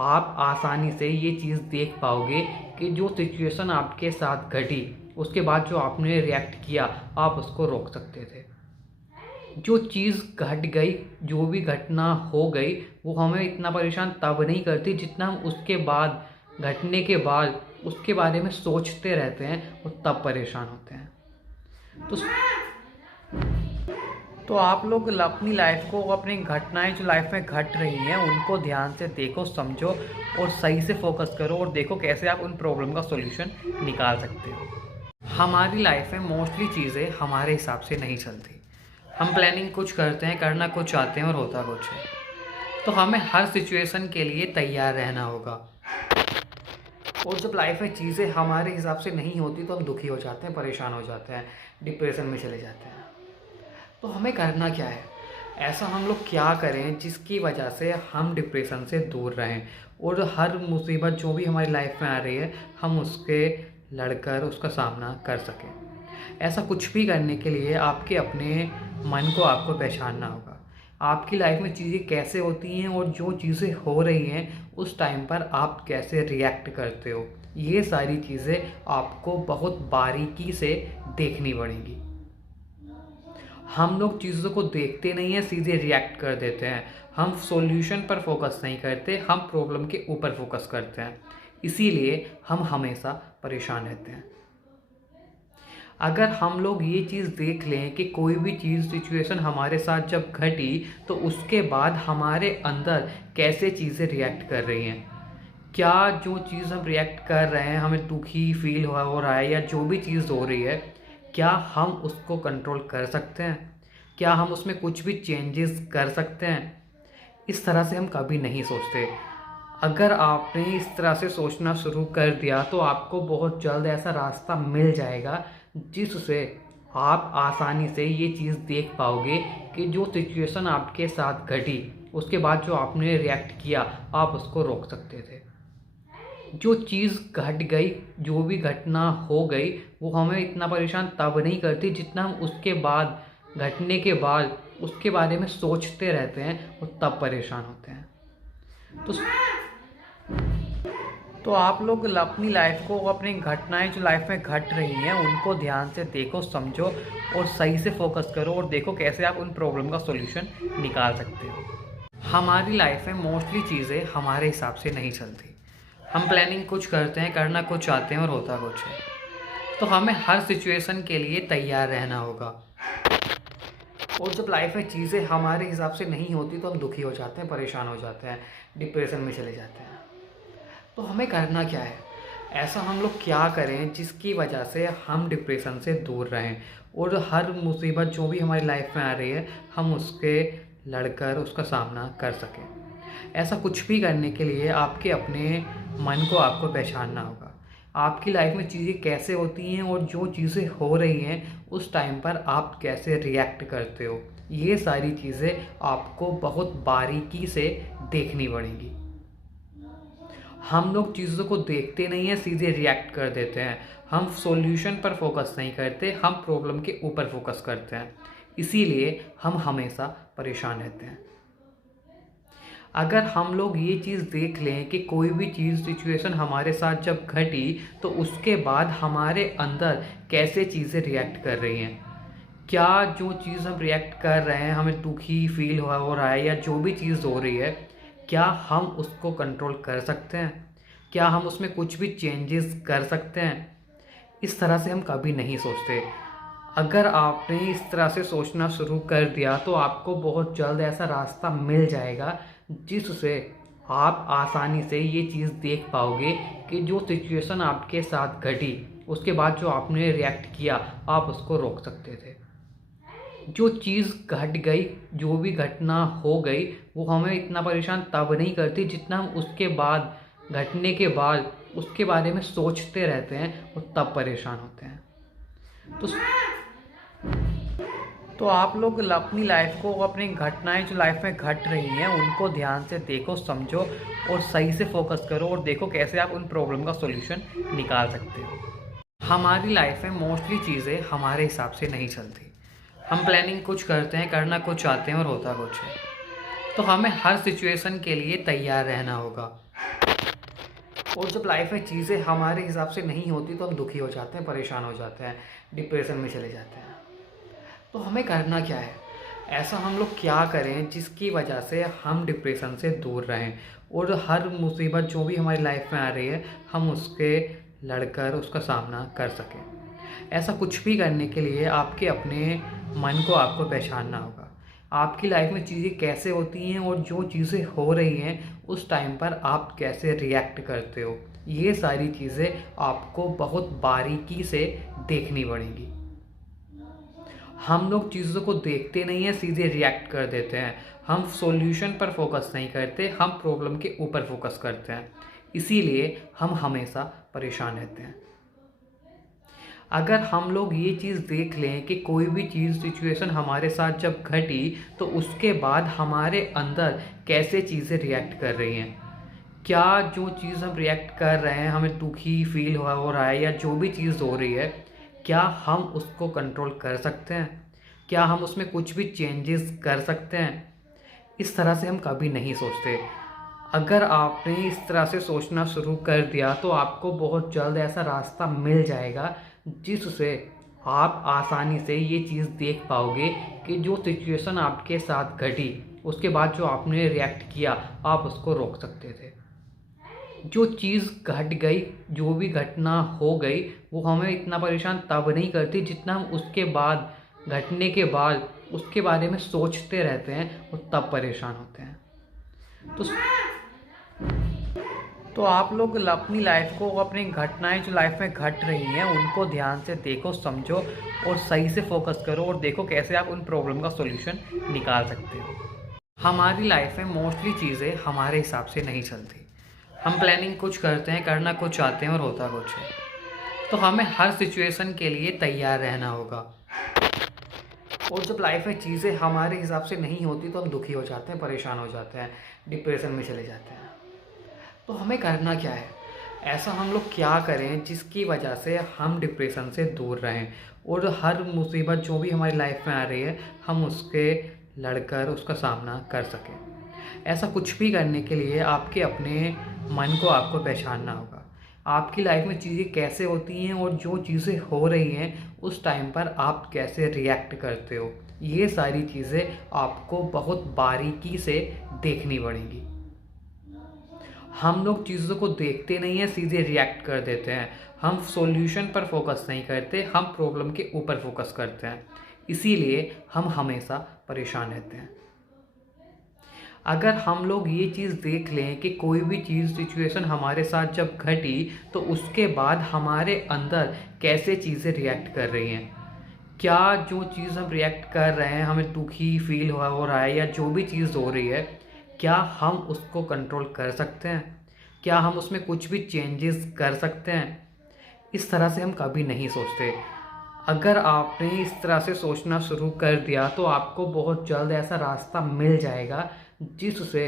आप आसानी से ये चीज़ देख पाओगे कि जो सिचुएशन आपके साथ घटी उसके बाद जो आपने रिएक्ट किया आप उसको रोक सकते थे। जो चीज़ घट गई, जो भी घटना हो गई, वो हमें इतना परेशान तब नहीं करती जितना हम उसके बाद, घटने के बाद उसके बारे में सोचते रहते हैं और तब परेशान होते हैं। तो आप लोग अपनी लाइफ को, अपनी घटनाएं जो लाइफ में घट रही हैं उनको ध्यान से देखो, समझो और सही से फोकस करो और देखो कैसे आप उन प्रॉब्लम का सॉल्यूशन निकाल सकते हो। हमारी लाइफ में मोस्टली चीज़ें हमारे हिसाब से नहीं चलती। हम प्लानिंग कुछ करते हैं, करना कुछ चाहते हैं और होता कुछ है। तो हमें हर सिचुएशन के लिए तैयार रहना होगा। और जब लाइफ में चीज़ें हमारे हिसाब से नहीं होती तो हम दुखी हो जाते हैं, परेशान हो जाते हैं, डिप्रेशन में चले जाते हैं। तो हमें करना क्या है, ऐसा हम लोग क्या करें जिसकी वजह से हम डिप्रेशन से दूर रहें और हर मुसीबत जो भी हमारी लाइफ में आ रही है हम उसके लड़कर उसका सामना कर सकें। ऐसा कुछ भी करने के लिए आपके अपने मन को आपको पहचानना होगा। आपकी लाइफ में चीज़ें कैसे होती हैं और जो चीज़ें हो रही हैं उस टाइम पर आप कैसे रिएक्ट करते हो, ये सारी चीज़ें आपको बहुत बारीकी से देखनी पड़ेंगी। हम लोग चीज़ों को देखते नहीं हैं, सीधे रिएक्ट कर देते हैं। हम सॉल्यूशन पर फोकस नहीं करते, हम प्रॉब्लम के ऊपर फोकस करते हैं। इसीलिए हम हमेशा परेशान रहते हैं। अगर हम लोग ये चीज़ देख लें कि कोई भी चीज़, सिचुएशन हमारे साथ जब घटी तो उसके बाद हमारे अंदर कैसे चीज़ें रिएक्ट कर रही हैं, क्या जो चीज़ हम रिएक्ट कर रहे हैं, हमें दुखी फील हो रहा है या जो भी चीज़ हो रही है, क्या हम उसको कंट्रोल कर सकते हैं, क्या हम उसमें कुछ भी चेंजेस कर सकते हैं। इस तरह से हम कभी नहीं सोचते। अगर आपने इस तरह से सोचना शुरू कर दिया तो आपको बहुत जल्द ऐसा रास्ता मिल जाएगा जिससे आप आसानी से ये चीज़ देख पाओगे कि जो सिचुएशन आपके साथ घटी उसके बाद जो आपने रिएक्ट किया आप उसको रोक सकते थे। जो चीज़ घट गई, जो भी घटना हो गई, वो हमें इतना परेशान तब नहीं करती जितना हम उसके बाद, घटने के बाद उसके बारे में सोचते रहते हैं और तब परेशान होते हैं। तो आप लोग अपनी लाइफ को, अपनी घटनाएं जो लाइफ में घट रही हैं उनको ध्यान से देखो, समझो और सही से फोकस करो और देखो कैसे आप उन प्रॉब्लम का सॉल्यूशन निकाल सकते हो। हमारी लाइफ में मोस्टली चीज़ें हमारे हिसाब से नहीं चलती। हम प्लानिंग कुछ करते हैं, करना कुछ चाहते हैं और होता कुछ है। तो हमें हर सिचुएशन के लिए तैयार रहना होगा। और जब लाइफ में चीज़ें हमारे हिसाब से नहीं होती तो हम दुखी हो जाते हैं, परेशान हो जाते हैं, डिप्रेशन में चले जाते हैं। तो हमें करना क्या है, ऐसा हम लोग क्या करें जिसकी वजह से हम डिप्रेशन से दूर रहें और हर मुसीबत जो भी हमारी लाइफ में आ रही है हम उसके लड़कर उसका सामना कर सकें। ऐसा कुछ भी करने के लिए आपके अपने मन को आपको पहचानना होगा। आपकी लाइफ में चीज़ें कैसे होती हैं और जो चीज़ें हो रही हैं उस टाइम पर आप कैसे रिएक्ट करते हो, ये सारी चीज़ें आपको बहुत बारीकी से देखनी पड़ेंगी। हम लोग चीज़ों को देखते नहीं हैं, सीधे रिएक्ट कर देते हैं। हम सॉल्यूशन पर फोकस नहीं करते, हम प्रॉब्लम के ऊपर फोकस करते हैं। इसीलिए हम हमेशा परेशान रहते हैं। अगर हम लोग ये चीज़ देख लें कि कोई भी चीज़, सिचुएशन हमारे साथ जब घटी तो उसके बाद हमारे अंदर कैसे चीज़ें रिएक्ट कर रही हैं, क्या जो चीज़ हम रिएक्ट कर रहे हैं, हमें दुखी फील हो रहा है या जो भी चीज़ हो रही है, क्या हम उसको कंट्रोल कर सकते हैं, क्या हम उसमें कुछ भी चेंजेस कर सकते हैं। इस तरह से हम कभी नहीं सोचते। अगर आपने इस तरह से सोचना शुरू कर दिया तो आपको बहुत जल्द ऐसा रास्ता मिल जाएगा जिससे आप आसानी से ये चीज़ देख पाओगे कि जो सिचुएशन आपके साथ घटी उसके बाद जो आपने रिएक्ट किया आप उसको रोक सकते थे। जो चीज़ घट गई, जो भी घटना हो गई, वो हमें इतना परेशान तब नहीं करती जितना हम उसके बाद, घटने के बाद उसके बारे में सोचते रहते हैं और तब परेशान होते हैं। तो आप लोग अपनी लाइफ को, अपनी घटनाएं जो लाइफ में घट रही हैं उनको ध्यान से देखो, समझो और सही से फोकस करो और देखो कैसे आप उन प्रॉब्लम का सॉल्यूशन निकाल सकते हो। हमारी लाइफ में मोस्टली चीज़ें हमारे हिसाब से नहीं चलती। हम प्लानिंग कुछ करते हैं, करना कुछ चाहते हैं और होता कुछ है। तो हमें हर सिचुएशन के लिए तैयार रहना होगा। और जब लाइफ में चीज़ें हमारे हिसाब से नहीं होती तो हम दुखी हो जाते हैं, परेशान हो जाते हैं, डिप्रेशन में चले जाते हैं। तो हमें करना क्या है? ऐसा हम लोग क्या करें जिसकी वजह से हम डिप्रेशन से दूर रहें और हर मुसीबत जो भी हमारी लाइफ में आ रही है हम उसके लड़कर उसका सामना कर सकें। ऐसा कुछ भी करने के लिए आपके अपने मन को आपको पहचानना होगा। आपकी लाइफ में चीज़ें कैसे होती हैं और जो चीज़ें हो रही हैं उस टाइम पर आप कैसे रिएक्ट करते हो, ये सारी चीज़ें आपको बहुत बारीकी से देखनी पड़ेंगी। हम लोग चीज़ों को देखते नहीं हैं, सीधे रिएक्ट कर देते हैं। हम सॉल्यूशन पर फोकस नहीं करते, हम प्रॉब्लम के ऊपर फोकस करते हैं। इसीलिए हम हमेशा परेशान रहते हैं। अगर हम लोग ये चीज़ देख लें कि कोई भी चीज़ सिचुएशन हमारे साथ जब घटी तो उसके बाद हमारे अंदर कैसे चीज़ें रिएक्ट कर रही हैं, क्या जो चीज़ हम रिएक्ट कर रहे हैं हमें दुखी फील हो रहा है या जो भी चीज़ हो रही है, क्या हम उसको कंट्रोल कर सकते हैं? क्या हम उसमें कुछ भी चेंजेस कर सकते हैं? इस तरह से हम कभी नहीं सोचते। अगर आपने इस तरह से सोचना शुरू कर दिया तो आपको बहुत जल्द ऐसा रास्ता मिल जाएगा जिससे आप आसानी से ये चीज़ देख पाओगे कि जो सिचुएशन आपके साथ घटी उसके बाद जो आपने रिएक्ट किया आप उसको रोक सकते थे। जो चीज़ घट गई, जो भी घटना हो गई, वो हमें इतना परेशान तब नहीं करती जितना हम उसके बाद, घटने के बाद उसके बारे में सोचते रहते हैं और तब परेशान होते हैं। तो आप लोग अपनी लाइफ को, अपनी घटनाएं जो लाइफ में घट रही हैं उनको ध्यान से देखो, समझो और सही से फोकस करो और देखो कैसे आप उन प्रॉब्लम का सॉल्यूशन निकाल सकते हो। हमारी लाइफ में मोस्टली चीज़ें हमारे हिसाब से नहीं चलती। हम प्लानिंग कुछ करते हैं, करना कुछ चाहते हैं और होता कुछ है। तो हमें हर सिचुएशन के लिए तैयार रहना होगा। और जब लाइफ में चीज़ें हमारे हिसाब से नहीं होती तो हम दुखी हो जाते हैं, परेशान हो जाते हैं, डिप्रेशन में चले जाते हैं। तो हमें करना क्या है? ऐसा हम लोग क्या करें जिसकी वजह से हम डिप्रेशन से दूर रहें और हर मुसीबत जो भी हमारी लाइफ में आ रही है हम उसके लड़कर उसका सामना कर सकें। ऐसा कुछ भी करने के लिए आपके अपने मन को आपको पहचानना होगा। आपकी लाइफ में चीज़ें कैसे होती हैं और जो चीज़ें हो रही हैं उस टाइम पर आप कैसे रिएक्ट करते हो, ये सारी चीज़ें आपको बहुत बारीकी से देखनी पड़ेंगी। हम लोग चीज़ों को देखते नहीं हैं, सीधे रिएक्ट कर देते हैं। हम सॉल्यूशन पर फोकस नहीं करते, हम प्रॉब्लम के ऊपर फोकस करते हैं। इसीलिए हम हमेशा परेशान रहते हैं। अगर हम लोग ये चीज़ देख लें कि कोई भी चीज़ सिचुएशन हमारे साथ जब घटी तो उसके बाद हमारे अंदर कैसे चीज़ें रिएक्ट कर रही हैं, क्या जो चीज़ हम रिएक्ट कर रहे हैं हमें दुखी फील हो रहा है या जो भी चीज़ हो रही है, क्या हम उसको कंट्रोल कर सकते हैं? क्या हम उसमें कुछ भी चेंजेस कर सकते हैं? इस तरह से हम कभी नहीं सोचते। अगर आपने इस तरह से सोचना शुरू कर दिया तो आपको बहुत जल्द ऐसा रास्ता मिल जाएगा जिससे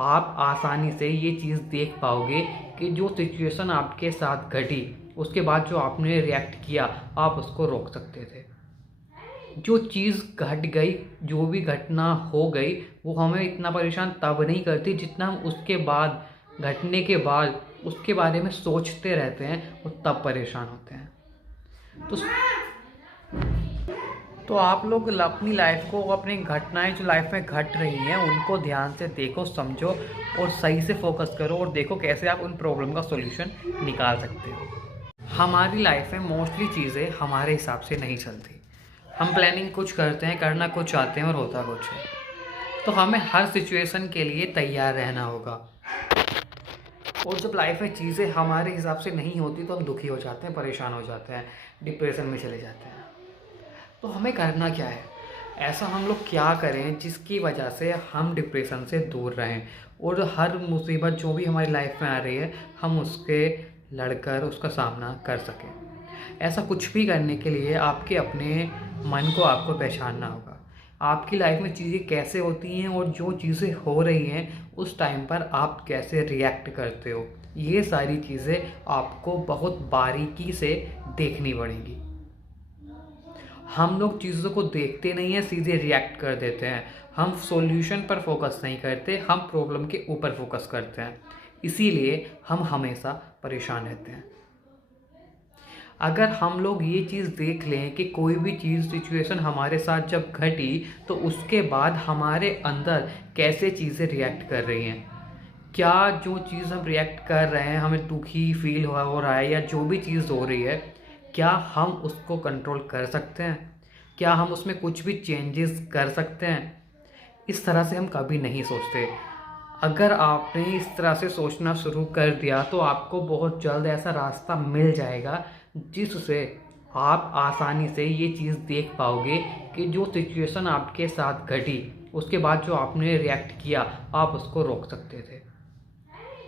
आप आसानी से ये चीज़ देख पाओगे कि जो सिचुएशन आपके साथ घटी उसके बाद जो आपने रिएक्ट किया आप उसको रोक सकते थे। जो चीज़ घट गई, जो भी घटना हो गई, वो हमें इतना परेशान तब नहीं करती जितना हम उसके बाद, घटने के बाद उसके बारे में सोचते रहते हैं और तब परेशान होते हैं। तो आप लोग अपनी लाइफ को, अपनी घटनाएं जो लाइफ में घट रही हैं उनको ध्यान से देखो, समझो और सही से फोकस करो और देखो कैसे आप उन प्रॉब्लम का सॉल्यूशन निकाल सकते हो। हमारी लाइफ में मोस्टली चीज़ें हमारे हिसाब से नहीं चलती। हम प्लानिंग कुछ करते हैं, करना कुछ चाहते हैं और होता कुछ है। तो हमें हर सिचुएशन के लिए तैयार रहना होगा। और जब लाइफ में चीज़ें हमारे हिसाब से नहीं होती तो हम दुखी हो जाते हैं, परेशान हो जाते हैं, डिप्रेशन में चले जाते हैं। तो हमें करना क्या है? ऐसा हम लोग क्या करें जिसकी वजह से हम डिप्रेशन से दूर रहें और हर मुसीबत जो भी हमारी लाइफ में आ रही है हम उसके लड़कर उसका सामना कर सकें। ऐसा कुछ भी करने के लिए आपके अपने मन को आपको पहचानना होगा। आपकी लाइफ में चीज़ें कैसे होती हैं और जो चीज़ें हो रही हैं उस टाइम पर आप कैसे रिएक्ट करते हो, ये सारी चीज़ें आपको बहुत बारीकी से देखनी पड़ेंगी। हम लोग चीज़ों को देखते नहीं हैं, सीधे रिएक्ट कर देते हैं। हम सॉल्यूशन पर फोकस नहीं करते, हम प्रॉब्लम के ऊपर फोकस करते हैं। इसीलिए हम हमेशा परेशान रहते हैं। अगर हम लोग ये चीज़ देख लें कि कोई भी चीज़ सिचुएशन हमारे साथ जब घटी तो उसके बाद हमारे अंदर कैसे चीज़ें रिएक्ट कर रही हैं, क्या जो चीज़ हम रिएक्ट कर रहे हैं हमें दुखी फील हो रहा है या जो भी चीज़ हो रही है, क्या हम उसको कंट्रोल कर सकते हैं, क्या हम उसमें कुछ भी चेंजेस कर सकते हैं। इस तरह से हम कभी नहीं सोचते। अगर आपने इस तरह से सोचना शुरू कर दिया तो आपको बहुत जल्द ऐसा रास्ता मिल जाएगा जिससे आप आसानी से ये चीज़ देख पाओगे कि जो सिचुएशन आपके साथ घटी उसके बाद जो आपने रिएक्ट किया आप उसको रोक सकते थे।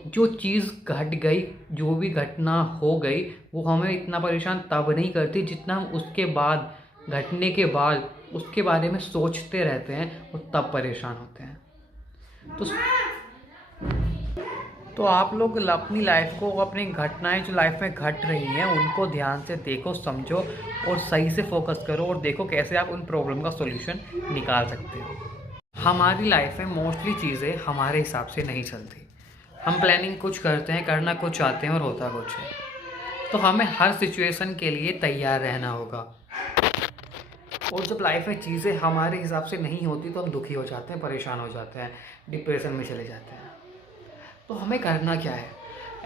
जो चीज़ घट गई, जो भी घटना हो गई, वो हमें इतना परेशान तब नहीं करती जितना हम उसके बाद, घटने के बाद उसके बारे में सोचते रहते हैं और तब परेशान होते हैं। तो आप लोग अपनी लाइफ को, अपनी घटनाएं जो लाइफ में घट रही हैं उनको ध्यान से देखो, समझो और सही से फोकस करो और देखो कैसे आप उन प्रॉब्लम का सॉल्यूशन निकाल सकते हो। हमारी लाइफ में मोस्टली चीज़ें हमारे हिसाब से नहीं चलती। हम प्लानिंग कुछ करते हैं, करना कुछ चाहते हैं और होता कुछ है। तो हमें हर सिचुएशन के लिए तैयार रहना होगा। और जब लाइफ में चीज़ें हमारे हिसाब से नहीं होती तो हम दुखी हो जाते हैं, परेशान हो जाते हैं, डिप्रेशन में चले जाते हैं। तो हमें करना क्या है,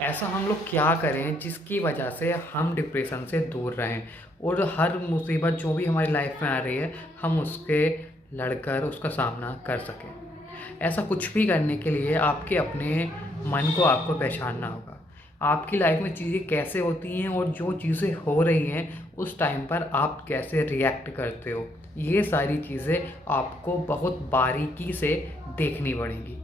ऐसा हम लोग क्या करें जिसकी वजह से हम डिप्रेशन से दूर रहें और हर मुसीबत जो भी हमारी लाइफ में आ रही है हम उसके लड़कर उसका सामना कर सकें। ऐसा कुछ भी करने के लिए आपके अपने मन को आपको पहचानना होगा। आपकी लाइफ में चीज़ें कैसे होती हैं और जो चीज़ें हो रही हैं उस टाइम पर आप कैसे रिएक्ट करते हो, ये सारी चीज़ें आपको बहुत बारीकी से देखनी पड़ेंगी।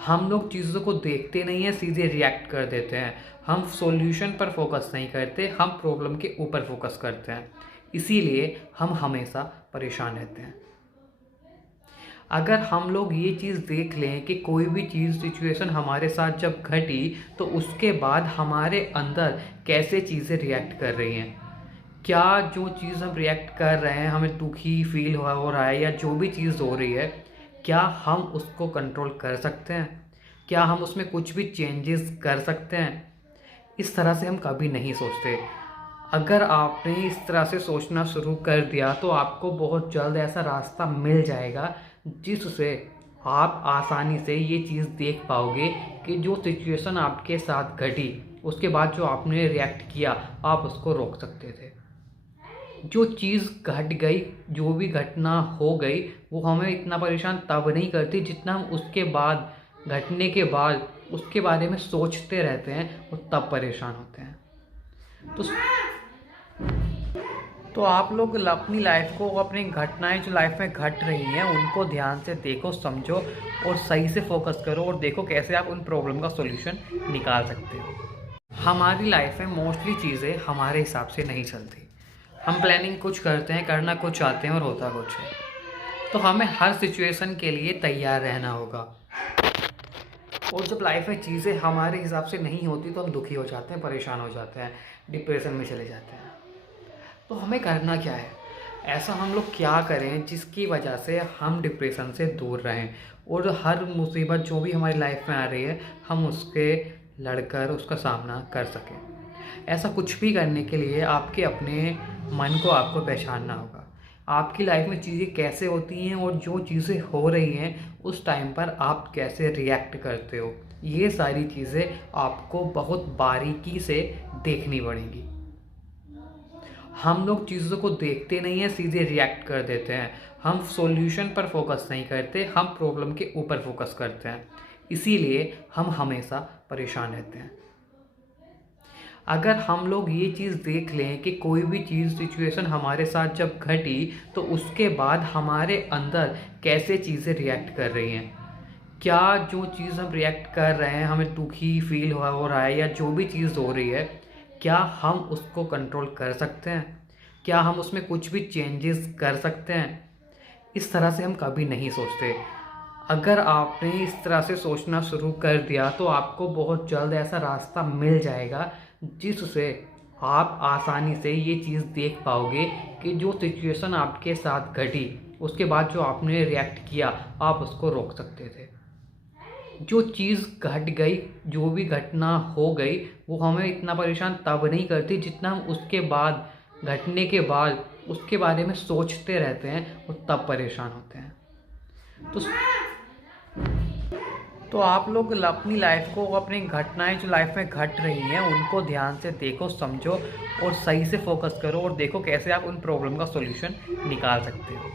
हम लोग चीज़ों को देखते नहीं हैं, सीधे रिएक्ट कर देते हैं। हम सॉल्यूशन पर फोकस नहीं करते, हम प्रॉब्लम के ऊपर फोकस करते हैं। इसीलिए हम हमेशा परेशान रहते हैं। अगर हम लोग ये चीज़ देख लें कि कोई भी चीज़ सिचुएशन हमारे साथ जब घटी तो उसके बाद हमारे अंदर कैसे चीज़ें रिएक्ट कर रही हैं, क्या जो चीज़ हम रिएक्ट कर रहे हैं हमें दुखी फील हो रहा है या जो भी चीज़ हो रही है, क्या हम उसको कंट्रोल कर सकते हैं, क्या हम उसमें कुछ भी चेंजेस कर सकते हैं। इस तरह से हम कभी नहीं सोचते। अगर आपने इस तरह से सोचना शुरू कर दिया तो आपको बहुत जल्द ऐसा रास्ता मिल जाएगा जिससे आप आसानी से ये चीज़ देख पाओगे कि जो सिचुएशन आपके साथ घटी उसके बाद जो आपने रिएक्ट किया आप उसको रोक सकते थे। जो चीज़ घट गई, जो भी घटना हो गई, वो हमें इतना परेशान तब नहीं करती जितना हम उसके बाद, घटने के बाद उसके बारे में सोचते रहते हैं और तब परेशान होते हैं। तो आप लोग अपनी लाइफ को, अपनी घटनाएं जो लाइफ में घट रही हैं उनको ध्यान से देखो, समझो और सही से फोकस करो और देखो कैसे आप उन प्रॉब्लम का सॉल्यूशन निकाल सकते हो। हमारी लाइफ में मोस्टली चीज़ें हमारे हिसाब से नहीं चलती। हम प्लानिंग कुछ करते हैं, करना कुछ चाहते हैं और होता कुछ है। तो हमें हर सिचुएशन के लिए तैयार रहना होगा। और जब लाइफ में चीज़ें हमारे हिसाब से नहीं होती तो हम दुखी हो जाते हैं, परेशान हो जाते हैं, डिप्रेशन में चले जाते हैं। तो हमें करना क्या है, ऐसा हम लोग क्या करें जिसकी वजह से हम डिप्रेशन से दूर रहें और हर मुसीबत जो भी हमारी लाइफ में आ रही है हम उसके लड़कर उसका सामना कर सकें। ऐसा कुछ भी करने के लिए आपके अपने मन को आपको पहचानना होगा। आपकी लाइफ में चीज़ें कैसे होती हैं और जो चीज़ें हो रही हैं उस टाइम पर आप कैसे रिएक्ट करते हो, ये सारी चीज़ें आपको बहुत बारीकी से देखनी पड़ेंगी। हम लोग चीज़ों को देखते नहीं हैं, सीधे रिएक्ट कर देते हैं। हम सॉल्यूशन पर फोकस नहीं करते, हम प्रॉब्लम के ऊपर फोकस करते हैं। इसीलिए हम हमेशा परेशान रहते हैं। अगर हम लोग ये चीज़ देख लें कि कोई भी चीज़ सिचुएशन हमारे साथ जब घटी तो उसके बाद हमारे अंदर कैसे चीज़ें रिएक्ट कर रही हैं, क्या जो चीज़ हम रिएक्ट कर रहे हैं हमें दुखी फील हो रहा है या जो भी चीज़ हो रही है, क्या हम उसको कंट्रोल कर सकते हैं, क्या हम उसमें कुछ भी चेंजेस कर सकते हैं। इस तरह से हम कभी नहीं सोचते। अगर आपने इस तरह से सोचना शुरू कर दिया तो आपको बहुत जल्द ऐसा रास्ता मिल जाएगा जिससे आप आसानी से ये चीज़ देख पाओगे कि जो सिचुएशन आपके साथ घटी उसके बाद जो आपने रिएक्ट किया आप उसको रोक सकते थे। जो चीज़ घट गई, जो भी घटना हो गई, वो हमें इतना परेशान तब नहीं करती जितना हम उसके बाद, घटने के बाद उसके बारे में सोचते रहते हैं और तब परेशान होते हैं। तो आप लोग अपनी लाइफ को, अपनी घटनाएं जो लाइफ में घट रही हैं उनको ध्यान से देखो, समझो और सही से फोकस करो और देखो कैसे आप उन प्रॉब्लम का सॉल्यूशन निकाल सकते हो।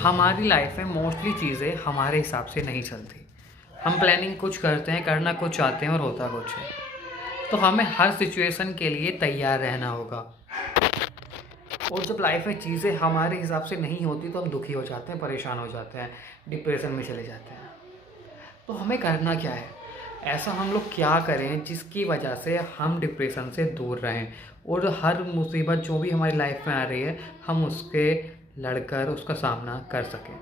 हमारी लाइफ में मोस्टली चीज़ें हमारे हिसाब से नहीं चलती। हम प्लानिंग कुछ करते हैं, करना कुछ चाहते हैं और होता कुछ है। तो हमें हर सिचुएशन के लिए तैयार रहना होगा। और जब लाइफ में चीज़ें हमारे हिसाब से नहीं होती तो हम दुखी हो जाते हैं, परेशान हो जाते हैं, डिप्रेशन में चले जाते हैं। तो हमें करना क्या है, ऐसा हम लोग क्या करें जिसकी वजह से हम डिप्रेशन से दूर रहें और हर मुसीबत जो भी हमारी लाइफ में आ रही है हम उसके लड़कर उसका सामना कर सकें।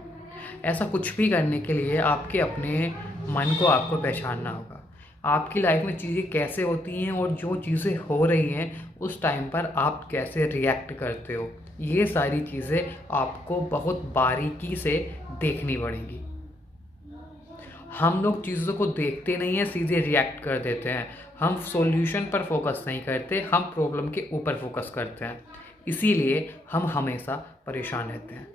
ऐसा कुछ भी करने के लिए आपके अपने मन को आपको पहचानना होगा। आपकी लाइफ में चीज़ें कैसे होती हैं और जो चीज़ें हो रही हैं उस टाइम पर आप कैसे रिएक्ट करते हो, ये सारी चीज़ें आपको बहुत बारीकी से देखनी पड़ेंगी। हम लोग चीज़ों को देखते नहीं हैं, सीधे रिएक्ट कर देते हैं। हम सॉल्यूशन पर फोकस नहीं करते, हम प्रॉब्लम के ऊपर फोकस करते हैं। इसीलिए हम हमेशा परेशान रहते हैं।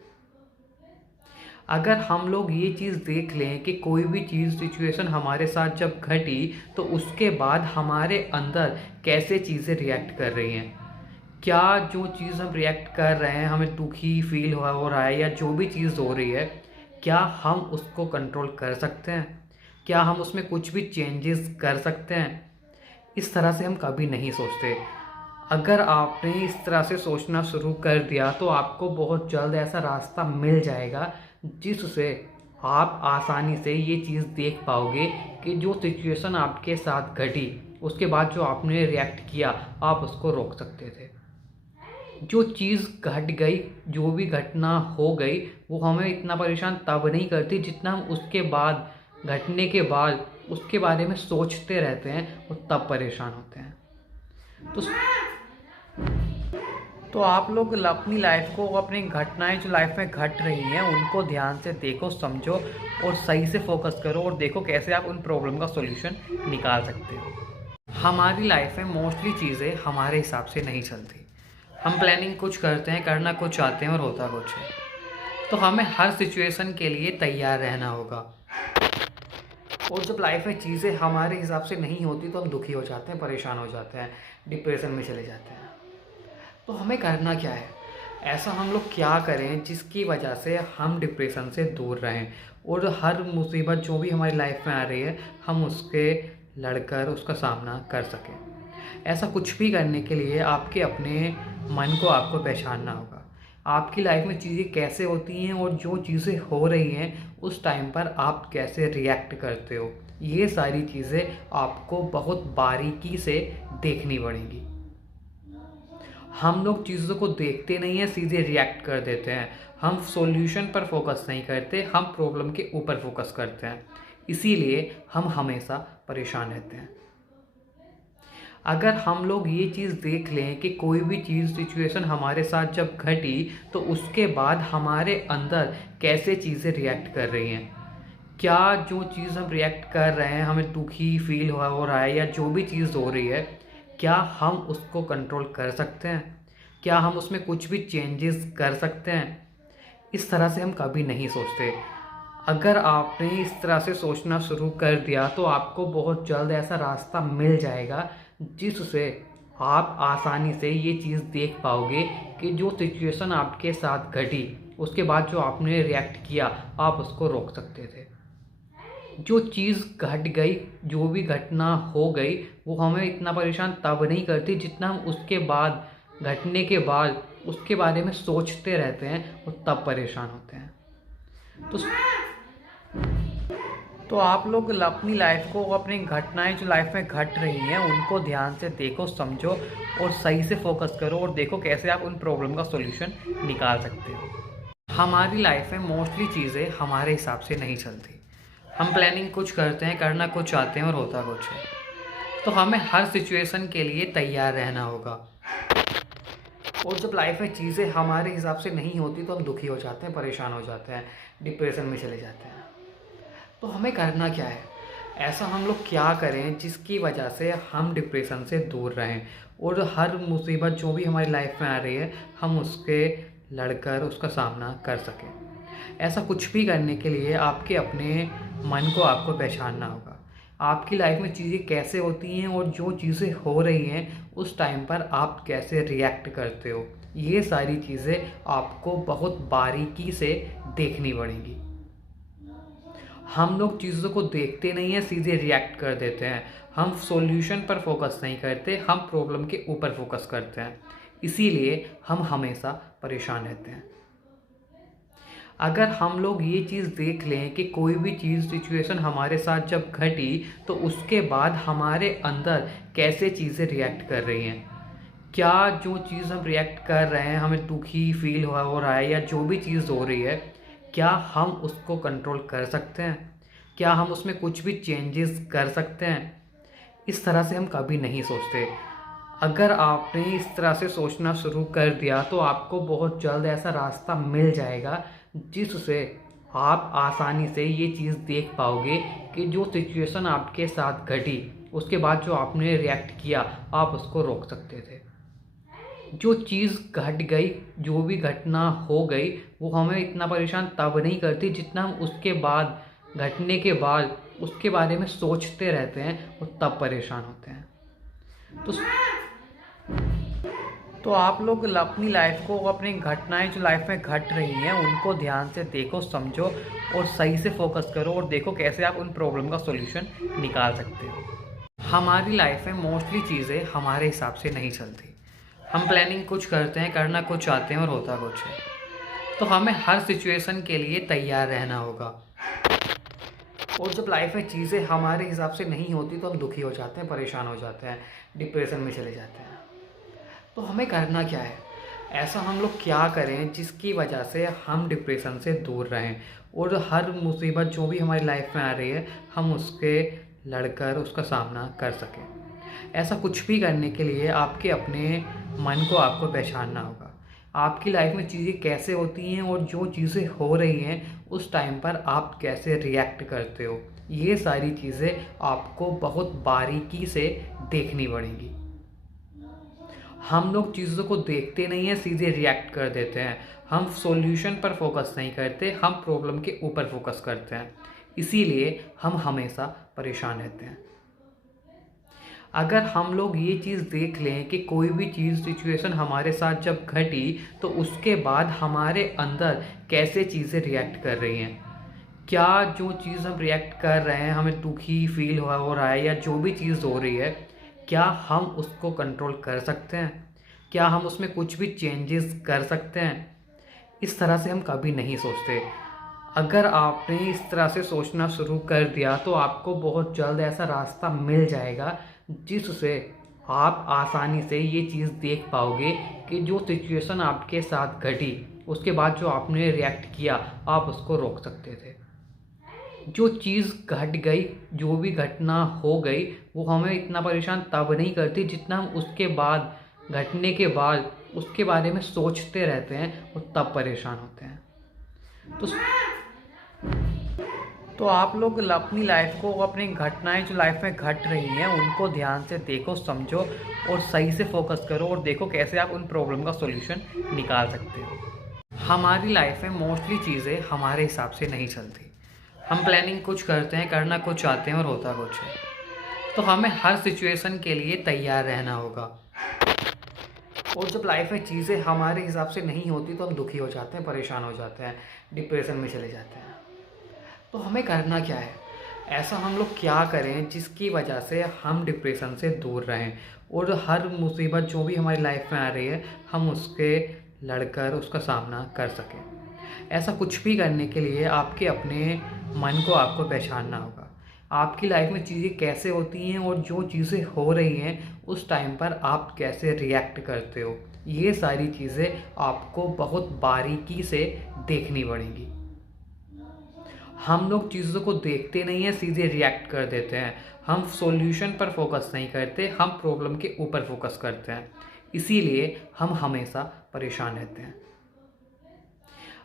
अगर हम लोग ये चीज़ देख लें कि कोई भी चीज़, सिचुएशन हमारे साथ जब घटी तो उसके बाद हमारे अंदर कैसे चीज़ें रिएक्ट कर रही हैं, क्या जो चीज़ हम रिएक्ट कर रहे हैं, हमें दुखी फील हो रहा है या जो भी चीज़ हो रही है, क्या हम उसको कंट्रोल कर सकते हैं, क्या हम उसमें कुछ भी चेंजेस कर सकते हैं। इस तरह से हम कभी नहीं सोचते। अगर आपने इस तरह से सोचना शुरू कर दिया तो आपको बहुत जल्द ऐसा रास्ता मिल जाएगा जिससे आप आसानी से ये चीज़ देख पाओगे कि जो सिचुएशन आपके साथ घटी उसके बाद जो आपने रिएक्ट किया आप उसको रोक सकते थे। जो चीज़ घट गई, जो भी घटना हो गई, वो हमें इतना परेशान तब नहीं करती जितना हम उसके बाद, घटने के बाद उसके बारे में सोचते रहते हैं और तब परेशान होते हैं। तो आप लोग अपनी लाइफ को, अपनी घटनाएं जो लाइफ में घट रही हैं उनको ध्यान से देखो, समझो और सही से फोकस करो और देखो कैसे आप उन प्रॉब्लम का सॉल्यूशन निकाल सकते हो। हमारी लाइफ में मोस्टली चीज़ें हमारे हिसाब से नहीं चलती। हम प्लानिंग कुछ करते हैं, करना कुछ चाहते हैं और होता कुछ है। तो हमें हर सिचुएशन के लिए तैयार रहना होगा। और जब लाइफ में चीज़ें हमारे हिसाब से नहीं होती तो हम दुखी हो जाते हैं, परेशान हो जाते हैं, डिप्रेशन में चले जाते हैं। तो हमें करना क्या है, ऐसा हम लोग क्या करें जिसकी वजह से हम डिप्रेशन से दूर रहें और हर मुसीबत जो भी हमारी लाइफ में आ रही है हम उसके लड़कर उसका सामना कर सकें। ऐसा कुछ भी करने के लिए आपके अपने मन को आपको पहचानना होगा। आपकी लाइफ में चीज़ें कैसे होती हैं और जो चीज़ें हो रही हैं उस टाइम पर आप कैसे रिएक्ट करते हो, ये सारी चीज़ें आपको बहुत बारीकी से देखनी पड़ेंगी। हम लोग चीज़ों को देखते नहीं हैं, सीधे रिएक्ट कर देते हैं। हम सॉल्यूशन पर फोकस नहीं करते, हम प्रॉब्लम के ऊपर फोकस करते हैं। इसीलिए हम हमेशा परेशान रहते हैं। अगर हम लोग ये चीज़ देख लें कि कोई भी चीज़, सिचुएशन हमारे साथ जब घटी तो उसके बाद हमारे अंदर कैसे चीज़ें रिएक्ट कर रही हैं, क्या जो चीज़ हम रिएक्ट कर रहे हैं, हमें दुखी फील हो रहा है या जो भी चीज़ हो रही है, क्या हम उसको कंट्रोल कर सकते हैं, क्या हम उसमें कुछ भी चेंजेस कर सकते हैं। इस तरह से हम कभी नहीं सोचते। अगर आपने इस तरह से सोचना शुरू कर दिया तो आपको बहुत जल्द ऐसा रास्ता मिल जाएगा जिससे आप आसानी से ये चीज़ देख पाओगे कि जो सिचुएशन आपके साथ घटी उसके बाद जो आपने रिएक्ट किया आप उसको रोक सकते थे। जो चीज़ घट गई, जो भी घटना हो गई, वो हमें इतना परेशान तब नहीं करती जितना हम उसके बाद, घटने के बाद उसके बारे में सोचते रहते हैं और तब परेशान होते हैं। तो आप लोग अपनी लाइफ को, अपनी घटनाएं जो लाइफ में घट रही हैं उनको ध्यान से देखो, समझो और सही से फोकस करो और देखो कैसे आप उन प्रॉब्लम का सॉल्यूशन निकाल सकते हो। हमारी लाइफ में मोस्टली चीज़ें हमारे हिसाब से नहीं चलती। हम प्लानिंग कुछ करते हैं, करना कुछ चाहते हैं और होता कुछ है। तो हमें हर सिचुएशन के लिए तैयार रहना होगा। और जब लाइफ में चीज़ें हमारे हिसाब से नहीं होती तो हम दुखी हो जाते हैं, परेशान हो जाते हैं, डिप्रेशन में चले जाते हैं। तो हमें करना क्या है, ऐसा हम लोग क्या करें जिसकी वजह से हम डिप्रेशन से दूर रहें और हर मुसीबत जो भी हमारी लाइफ में आ रही है हम उसके लड़कर उसका सामना कर सकें। ऐसा कुछ भी करने के लिए आपके अपने मन को आपको पहचानना होगा। आपकी लाइफ में चीज़ें कैसे होती हैं और जो चीज़ें हो रही हैं उस टाइम पर आप कैसे रिएक्ट करते हो, ये सारी चीज़ें आपको बहुत बारीकी से देखनी पड़ेंगी। हम लोग चीज़ों को देखते नहीं हैं, सीधे रिएक्ट कर देते हैं। हम सॉल्यूशन पर फोकस नहीं करते, हम प्रॉब्लम के ऊपर फोकस करते हैं। इसीलिए हम हमेशा परेशान रहते हैं। अगर हम लोग ये चीज़ देख लें कि कोई भी चीज़ सिचुएशन हमारे साथ जब घटी तो उसके बाद हमारे अंदर कैसे चीज़ें रिएक्ट कर रही हैं, क्या जो चीज़ हम रिएक्ट कर रहे हैं हमें दुखी फील हो रहा है या जो भी चीज़ हो रही है, क्या हम उसको कंट्रोल कर सकते हैं, क्या हम उसमें कुछ भी चेंजेस कर सकते हैं। इस तरह से हम कभी नहीं सोचते। अगर आपने इस तरह से सोचना शुरू कर दिया तो आपको बहुत जल्द ऐसा रास्ता मिल जाएगा जिससे आप आसानी से ये चीज़ देख पाओगे कि जो सिचुएशन आपके साथ घटी उसके बाद जो आपने रिएक्ट किया आप उसको रोक सकते थे। जो चीज़ घट गई, जो भी घटना हो गई, वो हमें इतना परेशान तब नहीं करती जितना हम उसके बाद, घटने के बाद उसके बारे में सोचते रहते हैं और तब परेशान होते हैं। तो आप लोग अपनी लाइफ को, अपनी घटनाएं जो लाइफ में घट रही हैं उनको ध्यान से देखो, समझो और सही से फोकस करो और देखो कैसे आप उन प्रॉब्लम का सॉल्यूशन निकाल सकते हो। हमारी लाइफ में मोस्टली चीज़ें हमारे हिसाब से नहीं चलती। हम प्लानिंग कुछ करते हैं, करना कुछ चाहते हैं और होता कुछ है। तो हमें हर सिचुएशन के लिए तैयार रहना होगा। और जब लाइफ में चीज़ें हमारे हिसाब से नहीं होती तो हम दुखी हो जाते हैं, परेशान हो जाते हैं, डिप्रेशन में चले जाते हैं। तो हमें करना क्या है, ऐसा हम लोग क्या करें जिसकी वजह से हम डिप्रेशन से दूर रहें और हर मुसीबत जो भी हमारी लाइफ में आ रही है हम उसके लड़कर उसका सामना कर सकें। ऐसा कुछ भी करने के लिए आपके अपने मन को आपको पहचानना होगा। आपकी लाइफ में चीज़ें कैसे होती हैं और जो चीज़ें हो रही हैं उस टाइम पर आप कैसे रिएक्ट करते हो, ये सारी चीज़ें आपको बहुत बारीकी से देखनी पड़ेंगी। हम लोग चीज़ों को देखते नहीं हैं, सीधे रिएक्ट कर देते हैं। हम सॉल्यूशन पर फोकस नहीं करते, हम प्रॉब्लम के ऊपर फोकस करते हैं। इसीलिए हम हमेशा परेशान रहते हैं। अगर हम लोग ये चीज़ देख लें कि कोई भी चीज़ सिचुएशन हमारे साथ जब घटी तो उसके बाद हमारे अंदर कैसे चीज़ें रिएक्ट कर रही हैं, क्या जो चीज़ हम रिएक्ट कर रहे हैं हमें दुखी फील हो रहा है या जो भी चीज़ हो रही है, क्या हम उसको कंट्रोल कर सकते हैं, क्या हम उसमें कुछ भी चेंजेस कर सकते हैं। इस तरह से हम कभी नहीं सोचते। अगर आपने इस तरह से सोचना शुरू कर दिया तो आपको बहुत जल्द ऐसा रास्ता मिल जाएगा जिससे आप आसानी से ये चीज़ देख पाओगे कि जो सिचुएशन आपके साथ घटी उसके बाद जो आपने रिएक्ट किया आप उसको रोक सकते थे। जो चीज़ घट गई, जो भी घटना हो गई, वो हमें इतना परेशान तब नहीं करती जितना हम उसके बाद, घटने के बाद उसके बारे में सोचते रहते हैं और तब परेशान होते हैं। तो आप लोग अपनी लाइफ को, अपनी घटनाएं जो लाइफ में घट रही हैं उनको ध्यान से देखो, समझो और सही से फोकस करो और देखो कैसे आप उन प्रॉब्लम का सॉल्यूशन निकाल सकते हो। हमारी लाइफ में मोस्टली चीज़ें हमारे हिसाब से नहीं चलती। हम प्लानिंग कुछ करते हैं, करना कुछ चाहते हैं और होता कुछ है। तो हमें हर सिचुएशन के लिए तैयार रहना होगा। और जब लाइफ में चीज़ें हमारे हिसाब से नहीं होती तो हम दुखी हो जाते हैं, परेशान हो जाते हैं, डिप्रेशन में चले जाते हैं। तो हमें करना क्या है, ऐसा हम लोग क्या करें जिसकी वजह से हम डिप्रेशन से दूर रहें और हर मुसीबत जो भी हमारी लाइफ में आ रही है हम उसके लड़कर उसका सामना कर सकें। ऐसा कुछ भी करने के लिए आपके अपने मन को आपको पहचानना होगा। आपकी लाइफ में चीज़ें कैसे होती हैं और जो चीज़ें हो रही हैं उस टाइम पर आप कैसे रिएक्ट करते हो, ये सारी चीज़ें आपको बहुत बारीकी से देखनी पड़ेंगी। हम लोग चीज़ों को देखते नहीं हैं, सीधे रिएक्ट कर देते हैं। हम सॉल्यूशन पर फोकस नहीं करते, हम प्रॉब्लम के ऊपर फोकस करते हैं। इसीलिए हम हमेशा परेशान रहते हैं।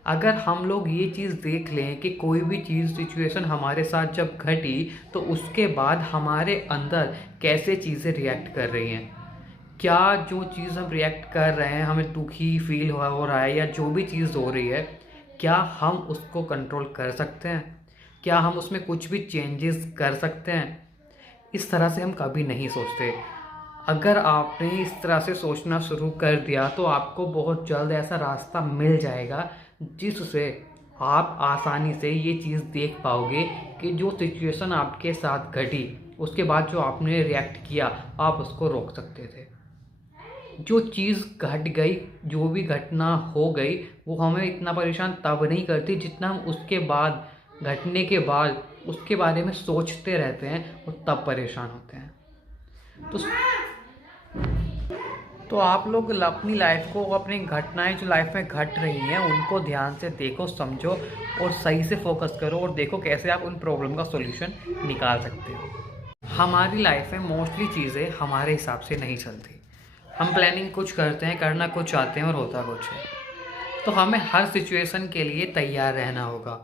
अगर हम लोग ये चीज़ देख लें कि कोई भी चीज़ सिचुएशन हमारे साथ जब घटी तो उसके बाद हमारे अंदर कैसे चीज़ें रिएक्ट कर रही हैं, क्या जो चीज़ हम रिएक्ट कर रहे हैं हमें दुखी फील हो रहा है या जो भी चीज़ हो रही है, क्या हम उसको कंट्रोल कर सकते हैं, क्या हम उसमें कुछ भी चेंजेस कर सकते हैं। इस तरह से हम कभी नहीं सोचते। अगर आपने इस तरह से सोचना शुरू कर दिया तो आपको बहुत जल्द ऐसा रास्ता मिल जाएगा जिससे आप आसानी से ये चीज़ देख पाओगे कि जो सिचुएशन आपके साथ घटी उसके बाद जो आपने रिएक्ट किया आप उसको रोक सकते थे। जो चीज़ घट गई, जो भी घटना हो गई, वो हमें इतना परेशान तब नहीं करती जितना हम उसके बाद, घटने के बाद उसके बारे में सोचते रहते हैं और तब परेशान होते हैं। तो आप लोग अपनी लाइफ को, अपनी घटनाएं जो लाइफ में घट रही हैं उनको ध्यान से देखो, समझो और सही से फोकस करो और देखो कैसे आप उन प्रॉब्लम का सॉल्यूशन निकाल सकते हो। हमारी लाइफ में मोस्टली चीज़ें हमारे हिसाब से नहीं चलती। हम प्लानिंग कुछ करते हैं, करना कुछ चाहते हैं और होता कुछ है। तो हमें हर सिचुएशन के लिए तैयार रहना होगा।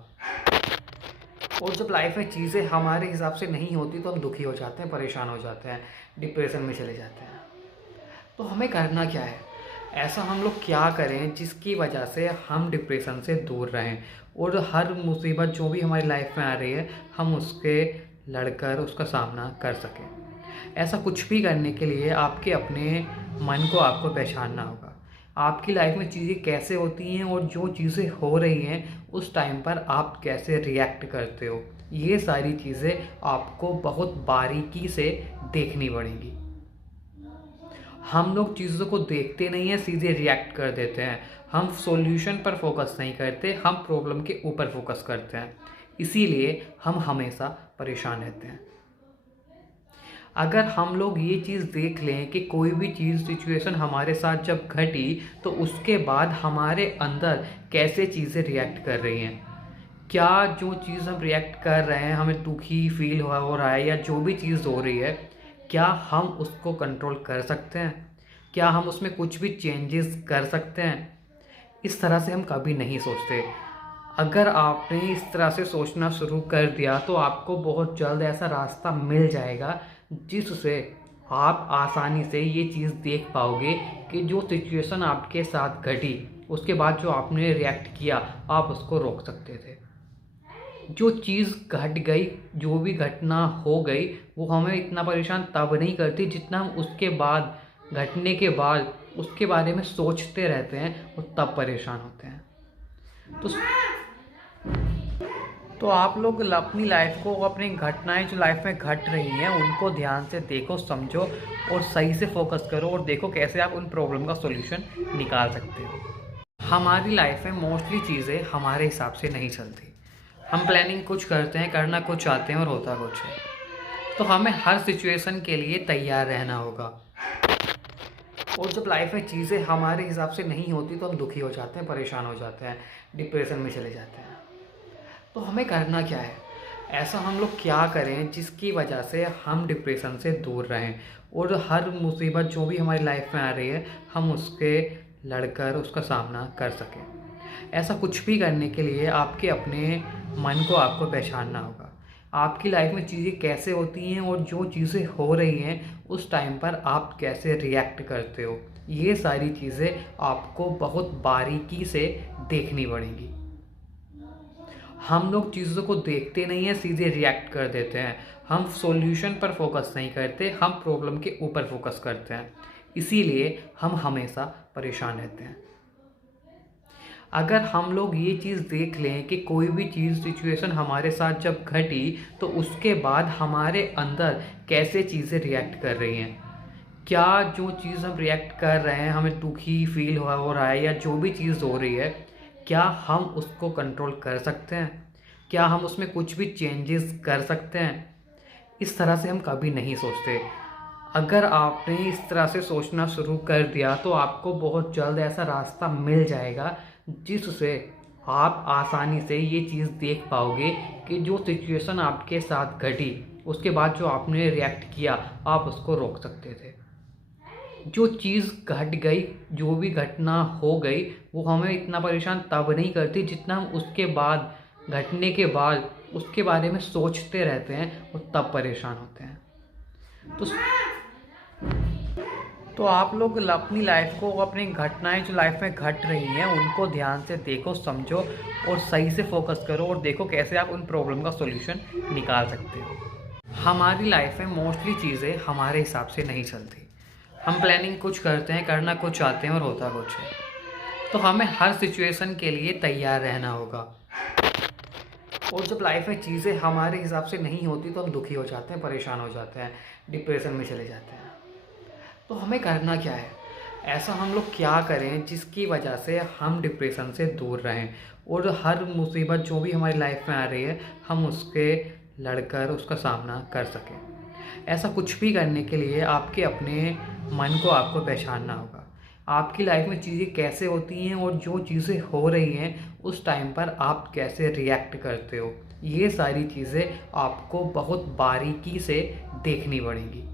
और जब लाइफ में चीज़ें हमारे हिसाब से नहीं होती तो हम दुखी हो जाते हैं, परेशान हो जाते हैं, डिप्रेशन में चले जाते हैं। तो हमें करना क्या है, ऐसा हम लोग क्या करें जिसकी वजह से हम डिप्रेशन से दूर रहें और हर मुसीबत जो भी हमारी लाइफ में आ रही है हम उसके लड़कर उसका सामना कर सकें। ऐसा कुछ भी करने के लिए आपके अपने मन को आपको पहचानना होगा। आपकी लाइफ में चीज़ें कैसे होती हैं और जो चीज़ें हो रही हैं उस टाइम पर आप कैसे रिएक्ट करते हो, ये सारी चीज़ें आपको बहुत बारीकी से देखनी पड़ेंगी। हम लोग चीज़ों को देखते नहीं हैं, सीधे रिएक्ट कर देते हैं। हम सॉल्यूशन पर फोकस नहीं करते, हम प्रॉब्लम के ऊपर फोकस करते हैं। इसीलिए हम हमेशा परेशान रहते हैं। अगर हम लोग ये चीज़ देख लें कि कोई भी चीज़ सिचुएशन हमारे साथ जब घटी तो उसके बाद हमारे अंदर कैसे चीज़ें रिएक्ट कर रही हैं, क्या जो चीज़ हम रिएक्ट कर रहे हैं हमें दुखी फील हो रहा है या जो भी चीज़ हो रही है, क्या हम उसको कंट्रोल कर सकते हैं, क्या हम उसमें कुछ भी चेंजेस कर सकते हैं। इस तरह से हम कभी नहीं सोचते। अगर आपने इस तरह से सोचना शुरू कर दिया तो आपको बहुत जल्द ऐसा रास्ता मिल जाएगा जिससे आप आसानी से ये चीज़ देख पाओगे कि जो सिचुएशन आपके साथ घटी उसके बाद जो आपने रिएक्ट किया आप उसको रोक सकते थे। जो चीज़ घट गई, जो भी घटना हो गई, वो हमें इतना परेशान तब नहीं करती जितना हम उसके बाद, घटने के बाद उसके बारे में सोचते रहते हैं और तब परेशान होते हैं। तो आप लोग अपनी लाइफ को, अपनी घटनाएं जो लाइफ में घट रही हैं उनको ध्यान से देखो, समझो और सही से फोकस करो और देखो कैसे आप उन प्रॉब्लम का सॉल्यूशन निकाल सकते हो। हमारी लाइफ में मोस्टली चीज़ें हमारे हिसाब से नहीं चलती। हम प्लानिंग कुछ करते हैं, करना कुछ चाहते हैं और होता कुछ है। तो हमें हर सिचुएशन के लिए तैयार रहना होगा। और जब लाइफ में चीज़ें हमारे हिसाब से नहीं होती तो हम दुखी हो जाते हैं, परेशान हो जाते हैं, डिप्रेशन में चले जाते हैं। तो हमें करना क्या है, ऐसा हम लोग क्या करें जिसकी वजह से हम डिप्रेशन से दूर रहें और हर मुसीबत जो भी हमारी लाइफ में आ रही है हम उसके लड़कर उसका सामना कर सकें। ऐसा कुछ भी करने के लिए आपके अपने मन को आपको पहचानना होगा। आपकी लाइफ में चीज़ें कैसे होती हैं और जो चीज़ें हो रही हैं उस टाइम पर आप कैसे रिएक्ट करते हो, ये सारी चीज़ें आपको बहुत बारीकी से देखनी पड़ेंगी। हम लोग चीज़ों को देखते नहीं हैं, सीधे रिएक्ट कर देते हैं। हम सॉल्यूशन पर फोकस नहीं करते, हम प्रॉब्लम के ऊपर फोकस करते हैं। इसीलिए हम हमेशा परेशान रहते हैं। अगर हम लोग ये चीज़ देख लें कि कोई भी चीज़ सिचुएशन हमारे साथ जब घटी तो उसके बाद हमारे अंदर कैसे चीज़ें रिएक्ट कर रही हैं, क्या जो चीज़ हम रिएक्ट कर रहे हैं हमें दुखी फील हो रहा है या जो भी चीज़ हो रही है, क्या हम उसको कंट्रोल कर सकते हैं, क्या हम उसमें कुछ भी चेंजेस कर सकते हैं। इस तरह से हम कभी नहीं सोचते। अगर आपने इस तरह से सोचना शुरू कर दिया तो आपको बहुत जल्द ऐसा रास्ता मिल जाएगा जिससे आप आसानी से ये चीज़ देख पाओगे कि जो सिचुएशन आपके साथ घटी उसके बाद जो आपने रिएक्ट किया आप उसको रोक सकते थे। जो चीज़ घट गई, जो भी घटना हो गई, वो हमें इतना परेशान तब नहीं करती जितना हम उसके बाद, घटने के बाद उसके बारे में सोचते रहते हैं और तब परेशान होते हैं। तो आप लोग अपनी लाइफ को, अपनी घटनाएं जो लाइफ में घट रही हैं उनको ध्यान से देखो, समझो और सही से फोकस करो और देखो कैसे आप उन प्रॉब्लम का सॉल्यूशन निकाल सकते हो। हमारी लाइफ में मोस्टली चीज़ें हमारे हिसाब से नहीं चलती। हम प्लानिंग कुछ करते हैं, करना कुछ चाहते हैं और होता कुछ है। तो हमें हर सिचुएशन के लिए तैयार रहना होगा। और जब लाइफ में चीज़ें हमारे हिसाब से नहीं होती तो हम दुखी हो जाते हैं, परेशान हो जाते हैं, डिप्रेशन में चले जाते हैं। तो हमें करना क्या है, ऐसा हम लोग क्या करें जिसकी वजह से हम डिप्रेशन से दूर रहें और हर मुसीबत जो भी हमारी लाइफ में आ रही है हम उसके लड़कर उसका सामना कर सकें। ऐसा कुछ भी करने के लिए आपके अपने मन को आपको पहचानना होगा। आपकी लाइफ में चीज़ें कैसे होती हैं और जो चीज़ें हो रही हैं उस टाइम पर आप कैसे रिएक्ट करते हो, ये सारी चीज़ें आपको बहुत बारीकी से देखनी पड़ेंगी।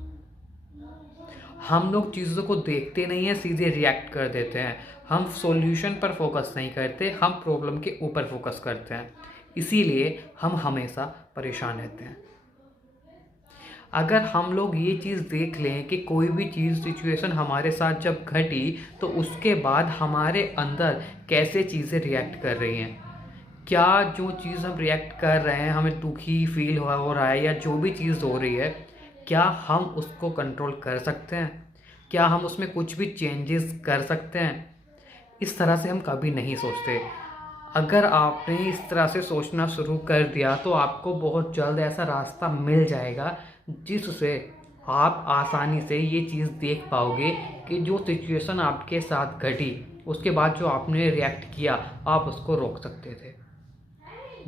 हम लोग चीज़ों को देखते नहीं हैं, सीधे रिएक्ट कर देते हैं। हम सॉल्यूशन पर फोकस नहीं करते, हम प्रॉब्लम के ऊपर फोकस करते हैं। इसीलिए हम हमेशा परेशान रहते हैं। अगर हम लोग ये चीज़ देख लें कि कोई भी चीज़, सिचुएशन हमारे साथ जब घटी तो उसके बाद हमारे अंदर कैसे चीज़ें रिएक्ट कर रही हैं, क्या जो चीज़ हम रिएक्ट कर रहे हैं हमें दुखी फील हो रहा है या जो भी चीज़ हो रही है, क्या हम उसको कंट्रोल कर सकते हैं, क्या हम उसमें कुछ भी चेंजेस कर सकते हैं। इस तरह से हम कभी नहीं सोचते। अगर आपने इस तरह से सोचना शुरू कर दिया तो आपको बहुत जल्द ऐसा रास्ता मिल जाएगा जिससे आप आसानी से ये चीज़ देख पाओगे कि जो सिचुएशन आपके साथ घटी उसके बाद जो आपने रिएक्ट किया आप उसको रोक सकते थे।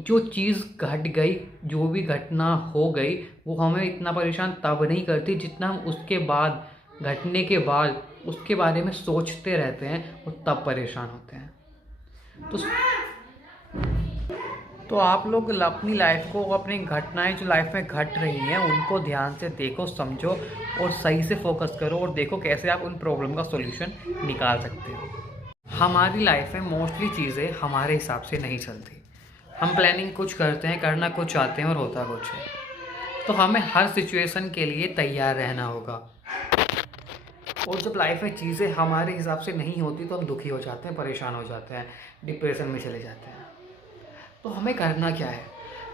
जो चीज़ घट गई, जो भी घटना हो गई, वो हमें इतना परेशान तब नहीं करती जितना हम उसके बाद, घटने के बाद उसके बारे में सोचते रहते हैं और तब परेशान होते हैं। तो आप लोग अपनी लाइफ को, अपनी घटनाएं जो लाइफ में घट रही हैं उनको ध्यान से देखो, समझो और सही से फोकस करो और देखो कैसे आप उन प्रॉब्लम का सॉल्यूशन निकाल सकते हो। हमारी लाइफ में मोस्टली चीज़ें हमारे हिसाब से नहीं चलती। हम प्लानिंग कुछ करते हैं, करना कुछ चाहते हैं और होता कुछ है। तो हमें हर सिचुएशन के लिए तैयार रहना होगा। और जब लाइफ में चीज़ें हमारे हिसाब से नहीं होती तो हम दुखी हो जाते हैं, परेशान हो जाते हैं, डिप्रेशन में चले जाते हैं। तो हमें करना क्या है,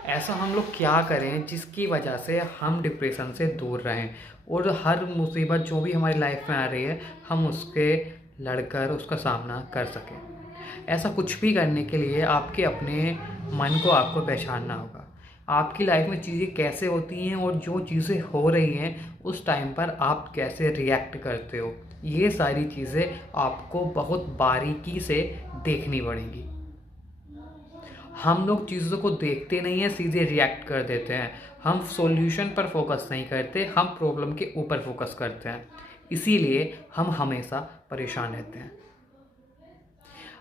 ऐसा हम लोग क्या करें जिसकी वजह से हम डिप्रेशन से दूर रहें और हर मुसीबत जो भी हमारी लाइफ में आ रही है हम उसके लड़कर उसका सामना कर सकें। ऐसा कुछ भी करने के लिए आपके अपने मन को आपको पहचानना होगा। आपकी लाइफ में चीज़ें कैसे होती हैं और जो चीज़ें हो रही हैं उस टाइम पर आप कैसे रिएक्ट करते हो, ये सारी चीज़ें आपको बहुत बारीकी से देखनी पड़ेंगी। हम लोग चीज़ों को देखते नहीं हैं, सीधे रिएक्ट कर देते हैं। हम सॉल्यूशन पर फोकस नहीं करते, हम प्रॉब्लम के ऊपर फोकस करते हैं। इसीलिए हम हमेशा परेशान रहते हैं।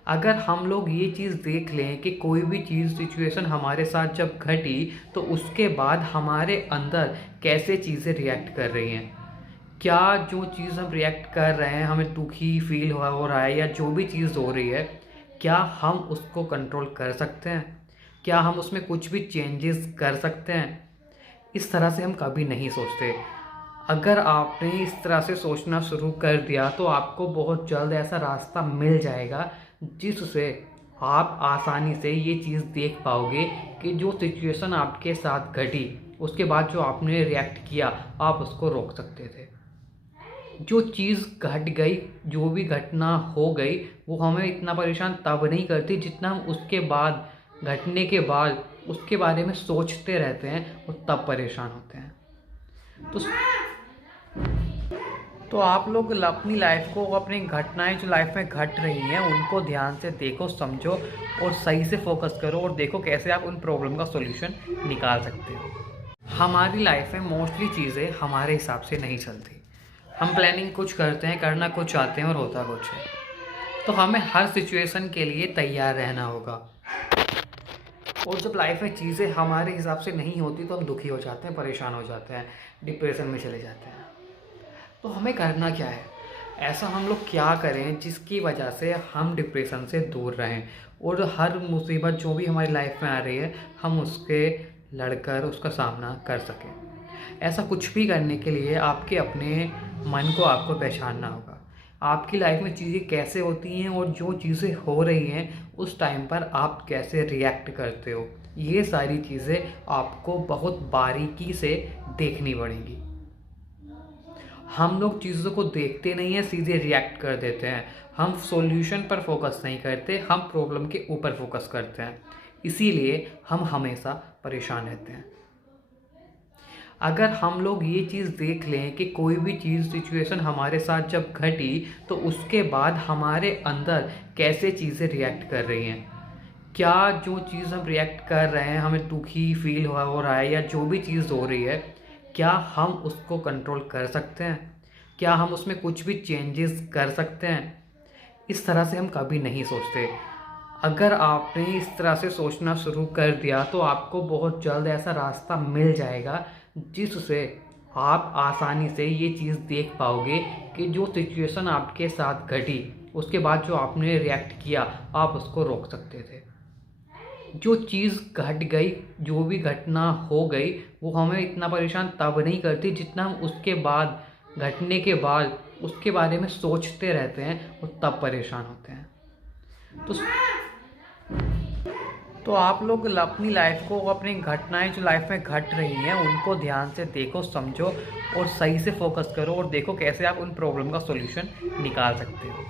अगर हम लोग ये चीज़ देख लें कि कोई भी चीज़, सिचुएशन हमारे साथ जब घटी तो उसके बाद हमारे अंदर कैसे चीज़ें रिएक्ट कर रही हैं, क्या जो चीज़ हम रिएक्ट कर रहे हैं हमें दुखी फील हो रहा है या जो भी चीज़ हो रही है, क्या हम उसको कंट्रोल कर सकते हैं, क्या हम उसमें कुछ भी चेंजेस कर सकते हैं। इस तरह से हम कभी नहीं सोचते। अगर आपने इस तरह से सोचना शुरू कर दिया तो आपको बहुत जल्द ऐसा रास्ता मिल जाएगा जिससे आप आसानी से ये चीज़ देख पाओगे कि जो सिचुएशन आपके साथ घटी उसके बाद जो आपने रिएक्ट किया आप उसको रोक सकते थे। जो चीज़ घट गई, जो भी घटना हो गई, वो हमें इतना परेशान तब नहीं करती जितना हम उसके बाद, घटने के बाद उसके बारे में सोचते रहते हैं और तब परेशान होते हैं। तो आप लोग अपनी लाइफ को, अपनी घटनाएं जो लाइफ में घट रही हैं उनको ध्यान से देखो, समझो और सही से फोकस करो और देखो कैसे आप उन प्रॉब्लम का सॉल्यूशन निकाल सकते हो। हमारी लाइफ में मोस्टली चीज़ें हमारे हिसाब से नहीं चलती। हम प्लानिंग कुछ करते हैं, करना कुछ चाहते हैं और होता कुछ है। तो हमें हर सिचुएशन के लिए तैयार रहना होगा। और जब लाइफ में चीज़ें हमारे हिसाब से नहीं होती तो हम दुखी हो जाते हैं, परेशान हो जाते हैं, डिप्रेशन में चले जाते हैं। तो हमें करना क्या है, ऐसा हम लोग क्या करें जिसकी वजह से हम डिप्रेशन से दूर रहें और हर मुसीबत जो भी हमारी लाइफ में आ रही है हम उसके लड़कर उसका सामना कर सकें। ऐसा कुछ भी करने के लिए आपके अपने मन को आपको पहचानना होगा। आपकी लाइफ में चीज़ें कैसे होती हैं और जो चीज़ें हो रही हैं उस टाइम पर आप कैसे रिएक्ट करते हो, ये सारी चीज़ें आपको बहुत बारीकी से देखनी पड़ेंगी। हम लोग चीज़ों को देखते नहीं हैं, सीधे रिएक्ट कर देते हैं। हम सॉल्यूशन पर फोकस नहीं करते, हम प्रॉब्लम के ऊपर फोकस करते हैं। इसीलिए हम हमेशा परेशान रहते हैं। अगर हम लोग ये चीज़ देख लें कि कोई भी चीज़ सिचुएशन हमारे साथ जब घटी तो उसके बाद हमारे अंदर कैसे चीज़ें रिएक्ट कर रही हैं, क्या जो चीज़ हम रिएक्ट कर रहे हैं हमें दुखी फील हो रहा है या जो भी चीज़ हो रही है, क्या हम उसको कंट्रोल कर सकते हैं, क्या हम उसमें कुछ भी चेंजेस कर सकते हैं। इस तरह से हम कभी नहीं सोचते। अगर आपने इस तरह से सोचना शुरू कर दिया तो आपको बहुत जल्द ऐसा रास्ता मिल जाएगा जिससे आप आसानी से ये चीज़ देख पाओगे कि जो सिचुएशन आपके साथ घटी उसके बाद जो आपने रिएक्ट किया आप उसको रोक सकते थे। जो चीज़ घट गई, जो भी घटना हो गई, वो हमें इतना परेशान तब नहीं करती जितना हम उसके बाद, घटने के बाद उसके बारे में सोचते रहते हैं और तब परेशान होते हैं। तो आप लोग अपनी लाइफ को, अपनी घटनाएं जो लाइफ में घट रही हैं उनको ध्यान से देखो, समझो और सही से फोकस करो और देखो कैसे आप उन प्रॉब्लम का सॉल्यूशन निकाल सकते हो।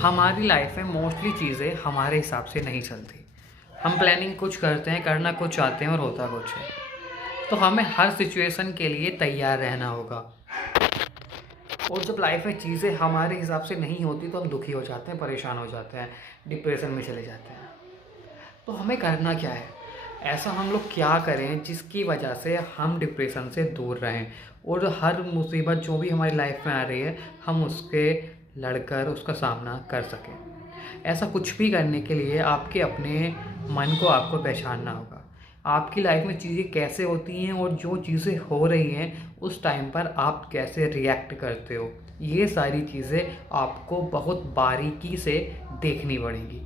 हमारी लाइफ में मोस्टली चीज़ें हमारे हिसाब से नहीं चलती। हम प्लानिंग कुछ करते हैं, करना कुछ चाहते हैं और होता कुछ है। तो हमें हर सिचुएशन के लिए तैयार रहना होगा। और जब लाइफ में चीज़ें हमारे हिसाब से नहीं होती तो हम दुखी हो जाते हैं, परेशान हो जाते हैं, डिप्रेशन में चले जाते हैं। तो हमें करना क्या है, ऐसा हम लोग क्या करें जिसकी वजह से हम डिप्रेशन से दूर रहें और हर मुसीबत जो भी हमारी लाइफ में आ रही है हम उसके लड़कर उसका सामना कर सकें। ऐसा कुछ भी करने के लिए आपके अपने मन को आपको पहचानना होगा। आपकी लाइफ में चीज़ें कैसे होती हैं और जो चीज़ें हो रही हैं उस टाइम पर आप कैसे रिएक्ट करते हो, ये सारी चीज़ें आपको बहुत बारीकी से देखनी पड़ेंगी।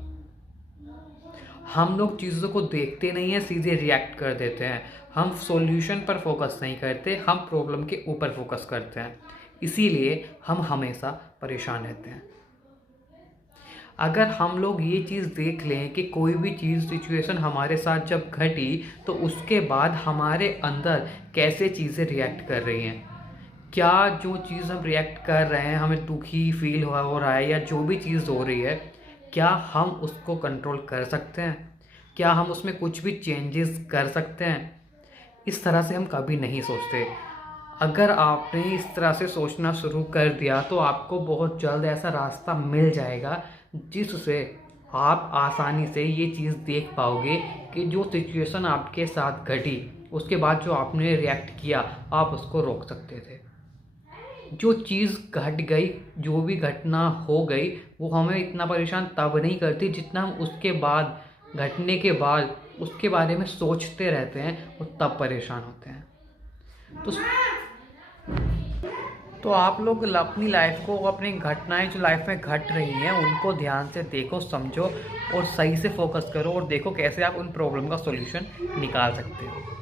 हम लोग चीज़ों को देखते नहीं हैं, सीधे रिएक्ट कर देते हैं। हम सॉल्यूशन पर फोकस नहीं करते, हम प्रॉब्लम के ऊपर फोकस करते हैं। इसीलिए हम हमेशा परेशान रहते हैं। अगर हम लोग ये चीज़ देख लें कि कोई भी चीज़ सिचुएशन हमारे साथ जब घटी तो उसके बाद हमारे अंदर कैसे चीज़ें रिएक्ट कर रही हैं, क्या जो चीज़ हम रिएक्ट कर रहे हैं हमें दुखी फील हो रहा है या जो भी चीज़ हो रही है, क्या हम उसको कंट्रोल कर सकते हैं, क्या हम उसमें कुछ भी चेंजेस कर सकते हैं। इस तरह से हम कभी नहीं सोचते। अगर आपने इस तरह से सोचना शुरू कर दिया तो आपको बहुत जल्द ऐसा रास्ता मिल जाएगा जिससे आप आसानी से ये चीज़ देख पाओगे कि जो सिचुएशन आपके साथ घटी उसके बाद जो आपने रिएक्ट किया आप उसको रोक सकते थे। जो चीज़ घट गई, जो भी घटना हो गई, वो हमें इतना परेशान तब नहीं करती जितना हम उसके बाद, घटने के बाद उसके बारे में सोचते रहते हैं और तब परेशान होते हैं। तो आप लोग अपनी लाइफ को, अपनी घटनाएं जो लाइफ में घट रही हैं उनको ध्यान से देखो, समझो और सही से फोकस करो और देखो कैसे आप उन प्रॉब्लम का सॉल्यूशन निकाल सकते हो।